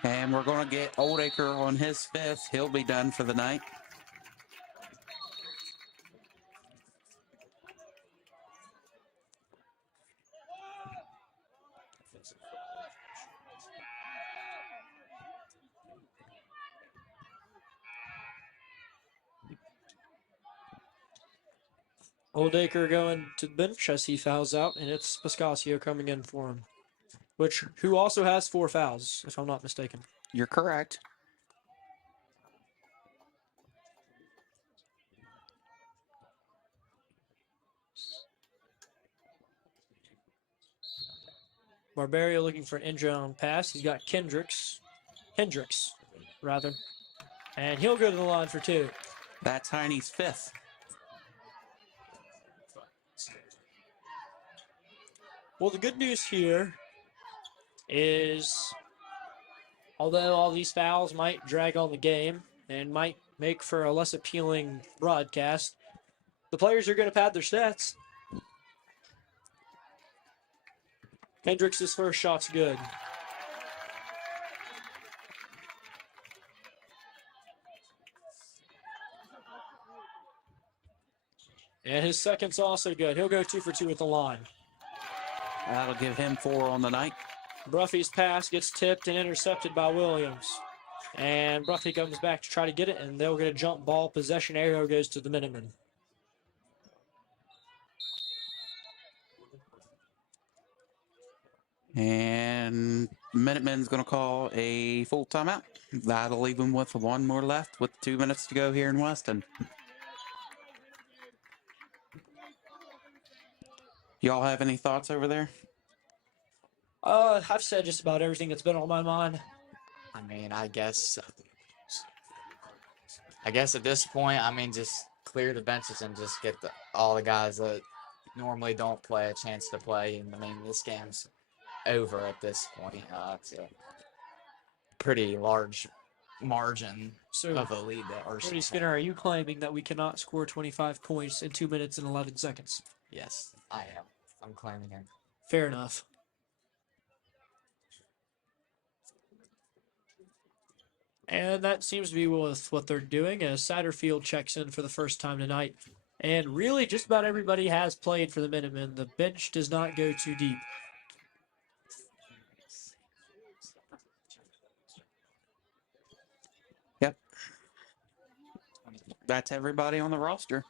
And we're going to get Oldacre on his fifth. He'll be done for the night. Oldacre going to the bench as he fouls out, and it's Pascasio coming in for him. Who also has 4 fouls, if I'm not mistaken. You're correct. Barberio looking for an inbound pass. He's got Hendricks, rather. And he'll go to the line for 2. That's Heine's fifth. Well, the good news here is, although all these fouls might drag on the game and might make for a less appealing broadcast, the players are going to pad their stats. Hendricks' first shot's good. And his second's also good. He'll go 2 for 2 at the line. That'll give him 4 on the night. Bruffy's pass gets tipped and intercepted by Williams. And Bruffy comes back to try to get it, and they'll get a jump ball. Possession arrow goes to the Minutemen. And Minutemen's going to call a full timeout. That'll leave them with 1 more left with 2 minutes to go here in Weston. Y'all have any thoughts over there? I've said just about everything that's been on my mind. I mean, I guess at this point, just clear the benches and just get all the guys that normally don't play a chance to play. And this game's over at this point. It's a pretty large margin of a lead that RCB. Cody Skinner, are you claiming that we cannot score 25 points in 2 minutes and 11 seconds? Yes, I am. I'm claiming it. Fair enough. And that seems to be with what they're doing as Satterfield checks in for the first time tonight. And really, just about everybody has played for the Minutemen. The bench does not go too deep. Yep. That's everybody on the roster.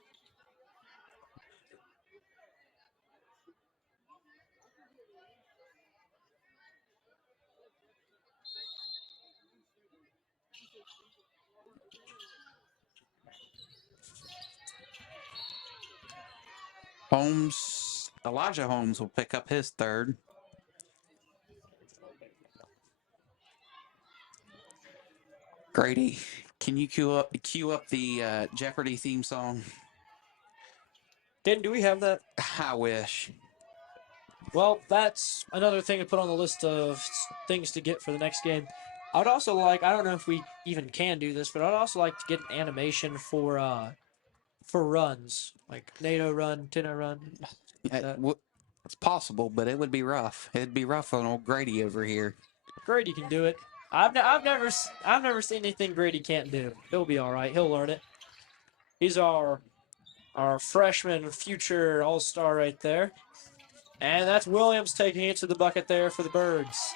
Elijah Holmes will pick up his third. Grady, can you cue up the Jeopardy theme song? Dan, do we have that? I wish. Well, that's another thing to put on the list of things to get for the next game. I would also like, I don't know if we even can do this, but I'd also like to get an animation for runs, like NATO run, 10 run. It's possible, but it would be rough. It'd be rough on old Grady over here. Grady can do it. I've never seen anything Grady can't do. He'll be all right. He'll learn it. He's our freshman future all-star right there. And that's Williams taking it to the bucket there for the Birds.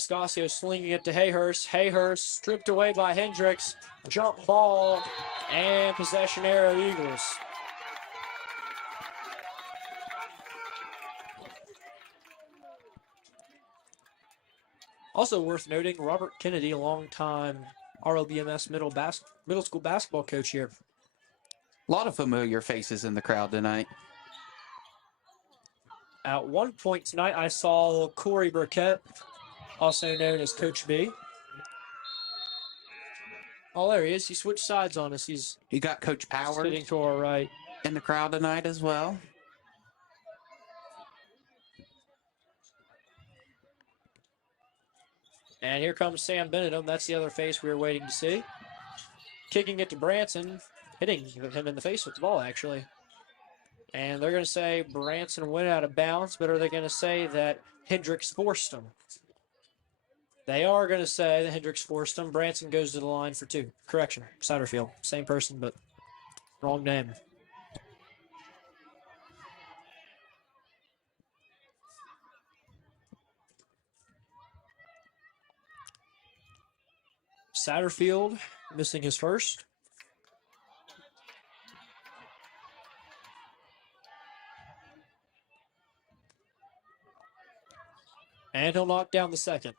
Scasio slinging it to Hayhurst. Hayhurst stripped away by Hendricks. Jump ball and possession arrow Eagles. Also worth noting, Robert Kennedy, a longtime ROBMS middle school basketball coach here. A lot of familiar faces in the crowd tonight. At one point tonight, I saw Corey Burkett, also known as Coach B. Oh, there he is. He switched sides on us. You got Coach Powers sitting to our right in the crowd tonight as well. And here comes Sam Benedum. That's the other face we were waiting to see. Kicking it to Branson, hitting him in the face with the ball, actually. And they're going to say Branson went out of bounds, but are they going to say that Hendricks forced him? They are going to say that Hendricks forced him. Branson goes to the line for two. Correction, Satterfield. Same person, but wrong name. Satterfield missing his first. And he'll knock down the second.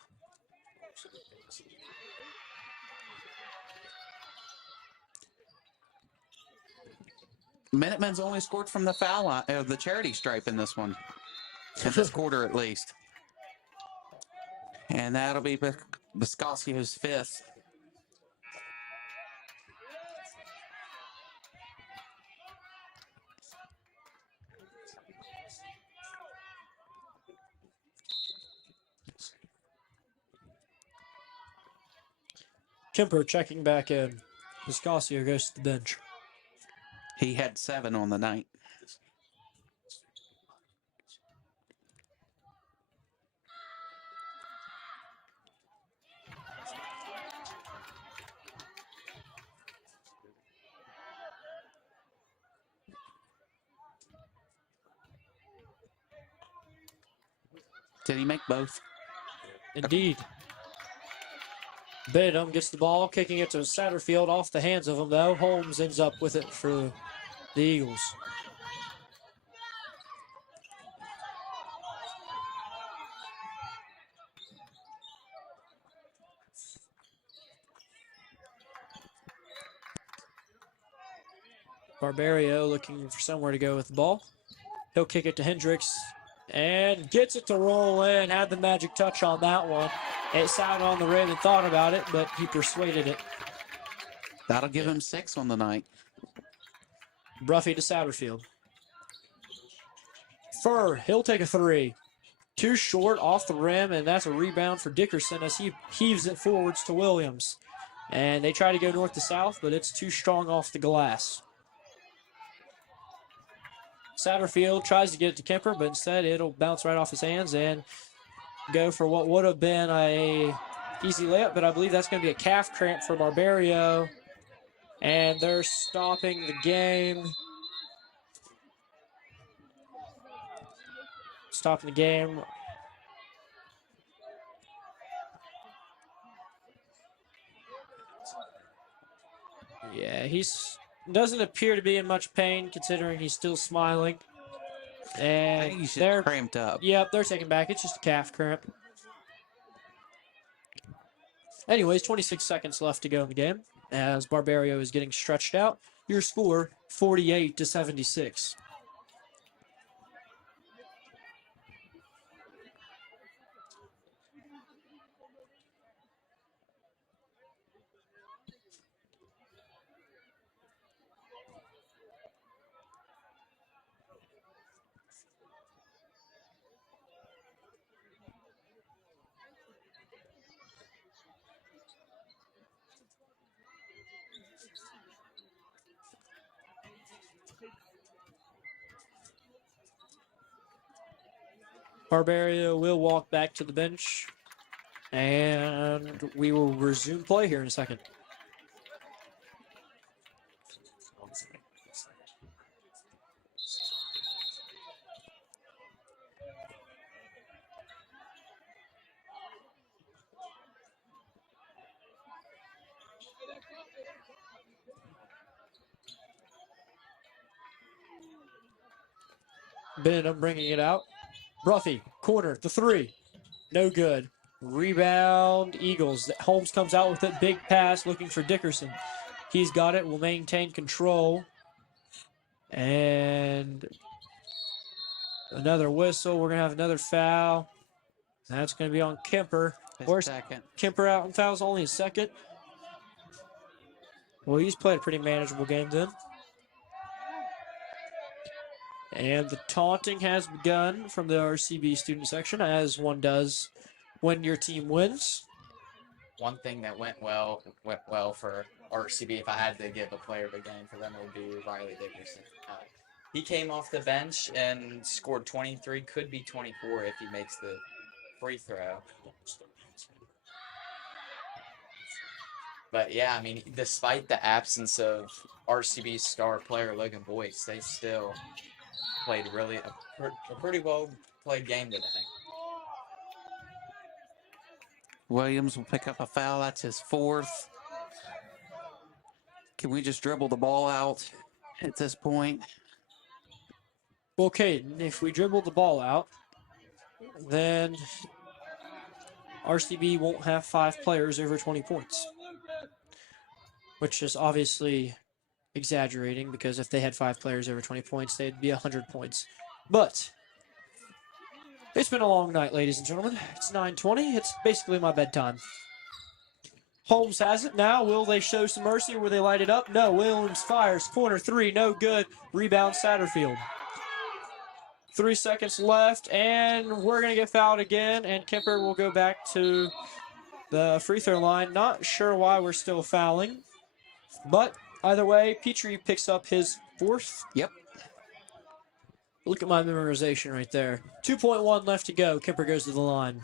Minutemen's only scored from the foul line, the charity stripe in this one. In this quarter, at least. And that'll be Biscasio's fifth. Kemper checking back in. Biscasio goes to the bench. He had 7 on the night. Did he make both? Indeed. Benedum gets the ball, kicking it to Satterfield off the hands of him, though. Holmes ends up with it for the Eagles. Barbario looking for somewhere to go with the ball. He'll kick it to Hendricks and gets it to roll in. Had the magic touch on that one. It sat on the rim and thought about it, but he persuaded it. That'll give him 6 on the night. Bruffy to Satterfield. Furr, he'll take a 3. Too short off the rim, and that's a rebound for Dickerson as he heaves it forwards to Williams. And they try to go north to south, but it's too strong off the glass. Satterfield tries to get it to Kemper, but instead it'll bounce right off his hands and go for what would have been a easy layup, but I believe that's going to be a calf cramp for Barbario. And they're stopping the game. Stopping the game. Yeah, he's doesn't appear to be in much pain considering he's still smiling. And He's just they're cramped up. Yep, they're taking back. It's just a calf cramp. Anyways, 26 seconds left to go in the game as Barbario is getting stretched out. Your score, 48-76. Barbario will walk back to the bench, and we will resume play here in a second. Benham bringing it out. Bruffy, corner, the three. No good. Rebound, Eagles. Holmes comes out with a big pass looking for Dickerson. He's got it, will maintain control. And another whistle. We're going to have another foul. That's going to be on Kemper. Where's second. Kemper out in fouls only a second? Well, he's played a pretty manageable game then. And the taunting has begun from the RCB student section, as one does when your team wins. One thing that went well for RCB, if I had to give a player of the game for them, it would be Riley Dickerson. He came off the bench and scored 23, could be 24 if he makes the free throw. But yeah, I mean, despite the absence of RCB's star player Logan Boyce, they still played a pretty well played game today. Williams will pick up a foul. That's his fourth. Can we just dribble the ball out at this point? Well, Caden, if we dribble the ball out, then RCB won't have 5 players over 20 points. Which is obviously exaggerating, because if they had 5 players over 20 points, they'd be 100 points. But it's been a long night, ladies and gentlemen. It's 9:20. It's basically my bedtime. Holmes has it now. Will they show some mercy, or will they light it up? No. Williams fires. Corner 3. No good. Rebound Satterfield. 3 seconds left, and we're going to get fouled again, and Kemper will go back to the free throw line. Not sure why we're still fouling, but either way, Petrie picks up his 4th. Yep. Look at my memorization right there. 2.1 left to go. Kemper goes to the line.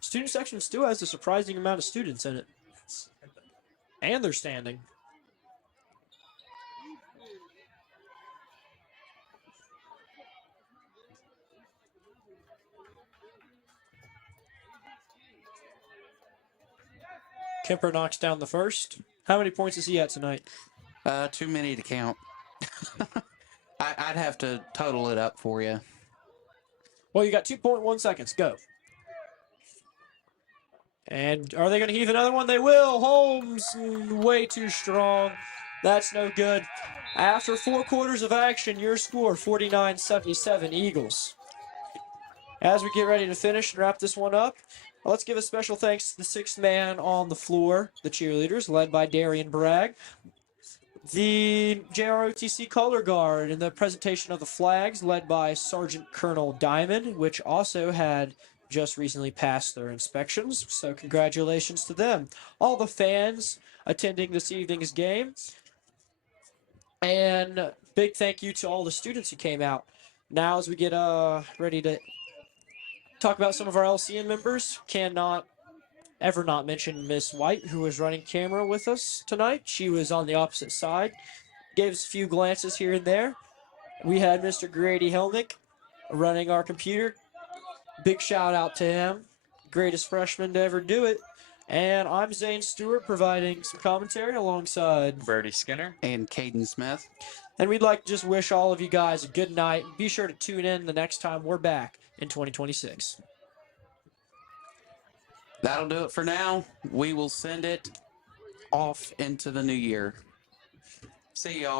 Student section still has a surprising amount of students in it. And they're standing. Kemper knocks down the first. How many points is he at tonight? Too many to count. I'd have to total it up for you. Well, you got 2.1 seconds. Go. And are they going to heave another one? They will. Holmes, way too strong. That's no good. After 4 quarters of action, your score, 49-77 Eagles. As we get ready to finish and wrap this one up, let's give a special thanks to the 6th man on the floor, the cheerleaders, led by Darian Bragg. The JROTC color guard and the presentation of the flags, led by Sergeant Colonel Diamond, which also had just recently passed their inspections, so congratulations to them. All the fans attending this evening's game, and big thank you to all the students who came out. Now, as we get ready to talk about some of our LCN members, cannot ever not mention Miss White, who was running camera with us tonight. She was on the opposite side, gave us a few glances here and there. We had Mr. Grady Helnick running our computer. Big shout out to him. Greatest freshman to ever do it. And I'm Zane Stewart, providing some commentary alongside Brody Skinner and Caden Smith. And we'd like to just wish all of you guys a good night. Be sure to tune in the next time we're back in 2026. That'll do it for now. We will send it off into the new year. See y'all.